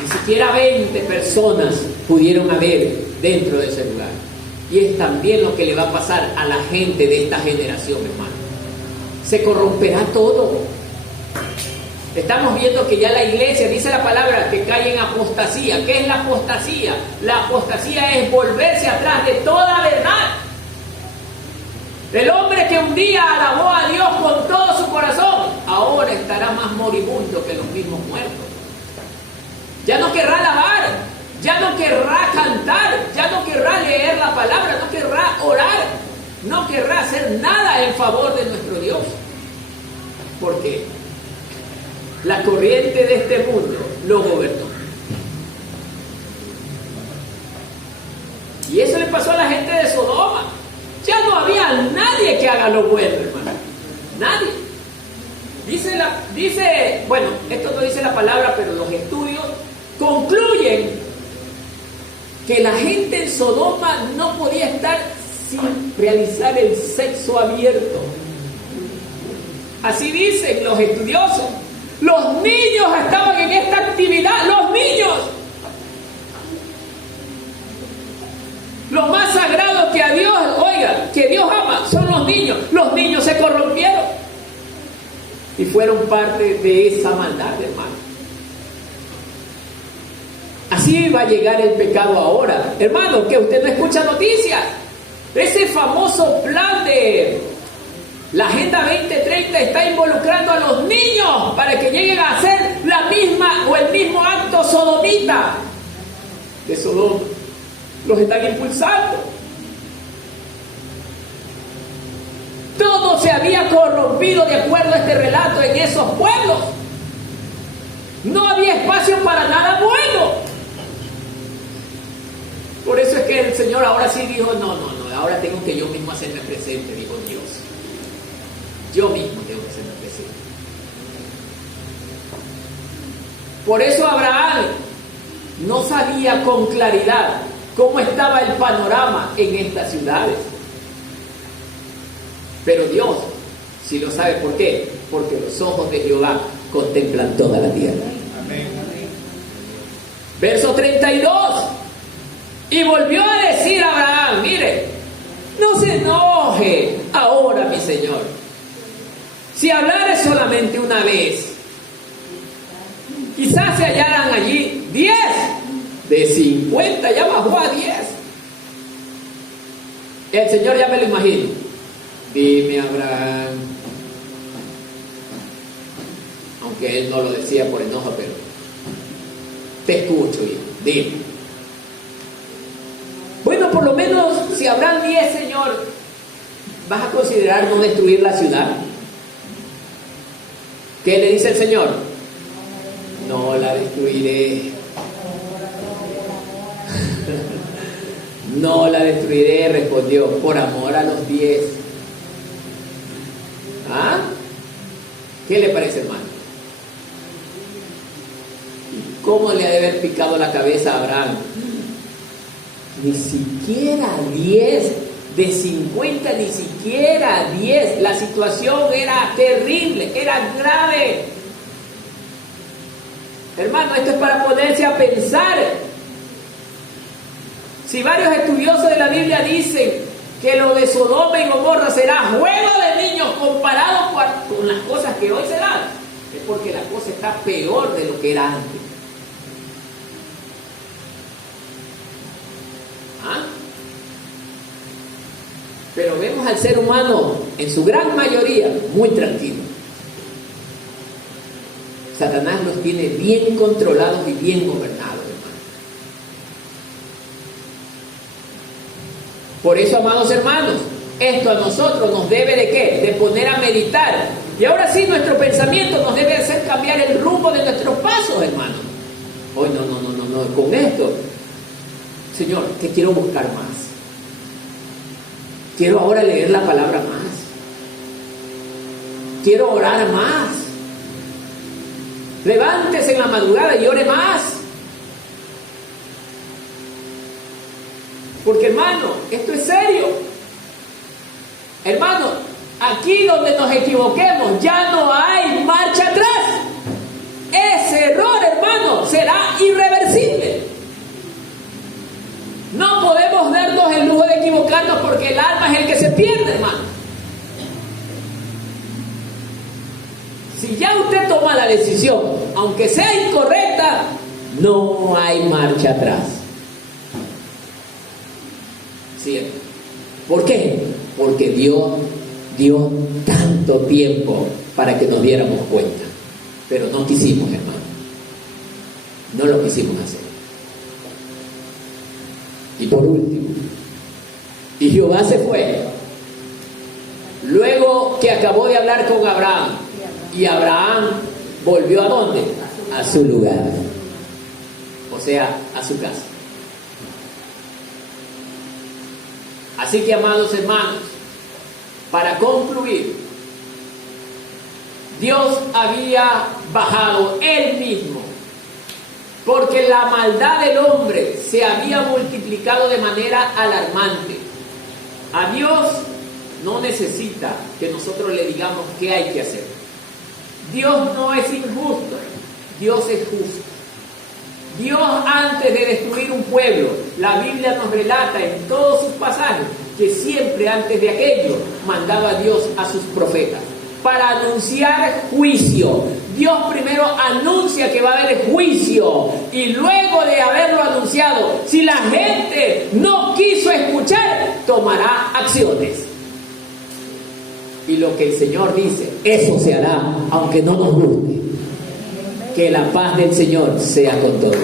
Ni siquiera 20 personas pudieron haber dentro de ese lugar. Y es también lo que le va a pasar a la gente de esta generación, hermano. Se corromperá todo. Estamos viendo que ya la iglesia, dice la palabra, que cae en apostasía. ¿Qué es la apostasía? La apostasía es volverse atrás de toda verdad. El hombre que un día alabó a Dios con todo su corazón, ahora estará más moribundo que los mismos muertos. Ya no querrá alabar, ya no querrá cantar, ya no querrá leer la palabra, no querrá orar, no querrá hacer nada en favor de nuestro Dios. Porque la corriente de este mundo lo gobernó. Y eso le pasó a la gente de Sodoma. Ya no había nadie que haga lo bueno, hermano. Nadie. Dice, bueno, esto no dice la palabra, pero los estudios concluyen que la gente en Sodoma no podía estar sin realizar el sexo abierto. Así dicen los estudiosos. Los niños estaban en esta actividad, los niños. Lo más sagrado que a Dios, oiga, que Dios ama, son los niños. Los niños se corrompieron y fueron parte de esa maldad, hermano. Así va a llegar el pecado ahora. Hermano, que usted no escucha noticias. Ese famoso plan de la Agenda 2030 está involucrando a los niños para que lleguen a hacer la misma o el mismo acto sodomita de Sodoma. Los están impulsando. Todo se había corrompido de acuerdo a este relato en esos pueblos. No había espacio para nada bueno. Por eso es que el Señor ahora sí dijo, no, ahora tengo que yo mismo hacerme presente, dijo Dios. Yo mismo tengo que hacerme presente. Por eso Abraham no sabía con claridad cómo estaba el panorama en estas ciudades. Pero Dios sí lo sabe. ¿Por qué? Porque los ojos de Jehová contemplan toda la tierra. Amén. Verso 32. Y volvió a decir a Abraham, mire, no se enoje ahora mi Señor. Si hablare solamente una vez, quizás se hallaran allí 10, de 50 ya bajó a 10. El Señor ya me lo imagino. Dime, Abraham, aunque él no lo decía por enojo, pero te escucho, hijo, dime. Bueno, por lo menos si habrán 10, Señor, ¿vas a considerar no destruir la ciudad? ¿Qué le dice el Señor? No la destruiré. No la destruiré, respondió, por amor a los 10. ¿Ah? ¿Qué le parece, hermano? ¿Cómo le ha de haber picado la cabeza a Abraham? Ni siquiera 10, de 50, ni siquiera 10. La situación era terrible, era grave. Hermano, esto es para ponerse a pensar. Si varios estudiosos de la Biblia dicen que lo de Sodoma y Gomorra será juego de niños comparado con las cosas que hoy se dan, es porque la cosa está peor de lo que era antes. ¿Ah? Pero vemos al ser humano en su gran mayoría muy tranquilo. Satanás los tiene bien controlados y bien gobernados, hermano. Por eso, amados hermanos, esto a nosotros nos debe de ¿qué? De poner a meditar. Y ahora sí, nuestro pensamiento nos debe hacer cambiar el rumbo de nuestros pasos, hermano. Hoy no, con esto, Señor, te quiero buscar más. Quiero ahora leer la palabra más. Quiero orar más. Levántese en la madrugada y ore más. Porque, hermano, esto es serio. Hermano, aquí donde nos equivoquemos ya no hay marcha atrás. Ese error, hermano, será irreversible. No podemos darnos el lujo de equivocarnos porque el alma es el que se pierde, hermano. Si ya usted toma la decisión, aunque sea incorrecta, no hay marcha atrás. ¿Cierto? ¿Por qué? porque Dios dio tanto tiempo para que nos diéramos cuenta, pero no quisimos, hermano, no lo quisimos hacer. Y por último, y Jehová se fue, luego que acabó de hablar con Abraham, y Abraham volvió ¿a dónde? A su lugar, o sea, a su casa. Así que, amados hermanos, para concluir, Dios había bajado Él mismo, porque la maldad del hombre se había multiplicado de manera alarmante. A Dios no necesita que nosotros le digamos qué hay que hacer. Dios no es injusto, Dios es justo. Dios, antes de destruir un pueblo, la Biblia nos relata en todos sus pasajes que siempre antes de aquello mandaba a Dios a sus profetas para anunciar juicio. Dios primero anuncia que va a haber juicio, y luego de haberlo anunciado, si la gente no quiso escuchar, tomará acciones. Y lo que el Señor dice, eso se hará, aunque no nos guste. Que la paz del Señor sea con todos.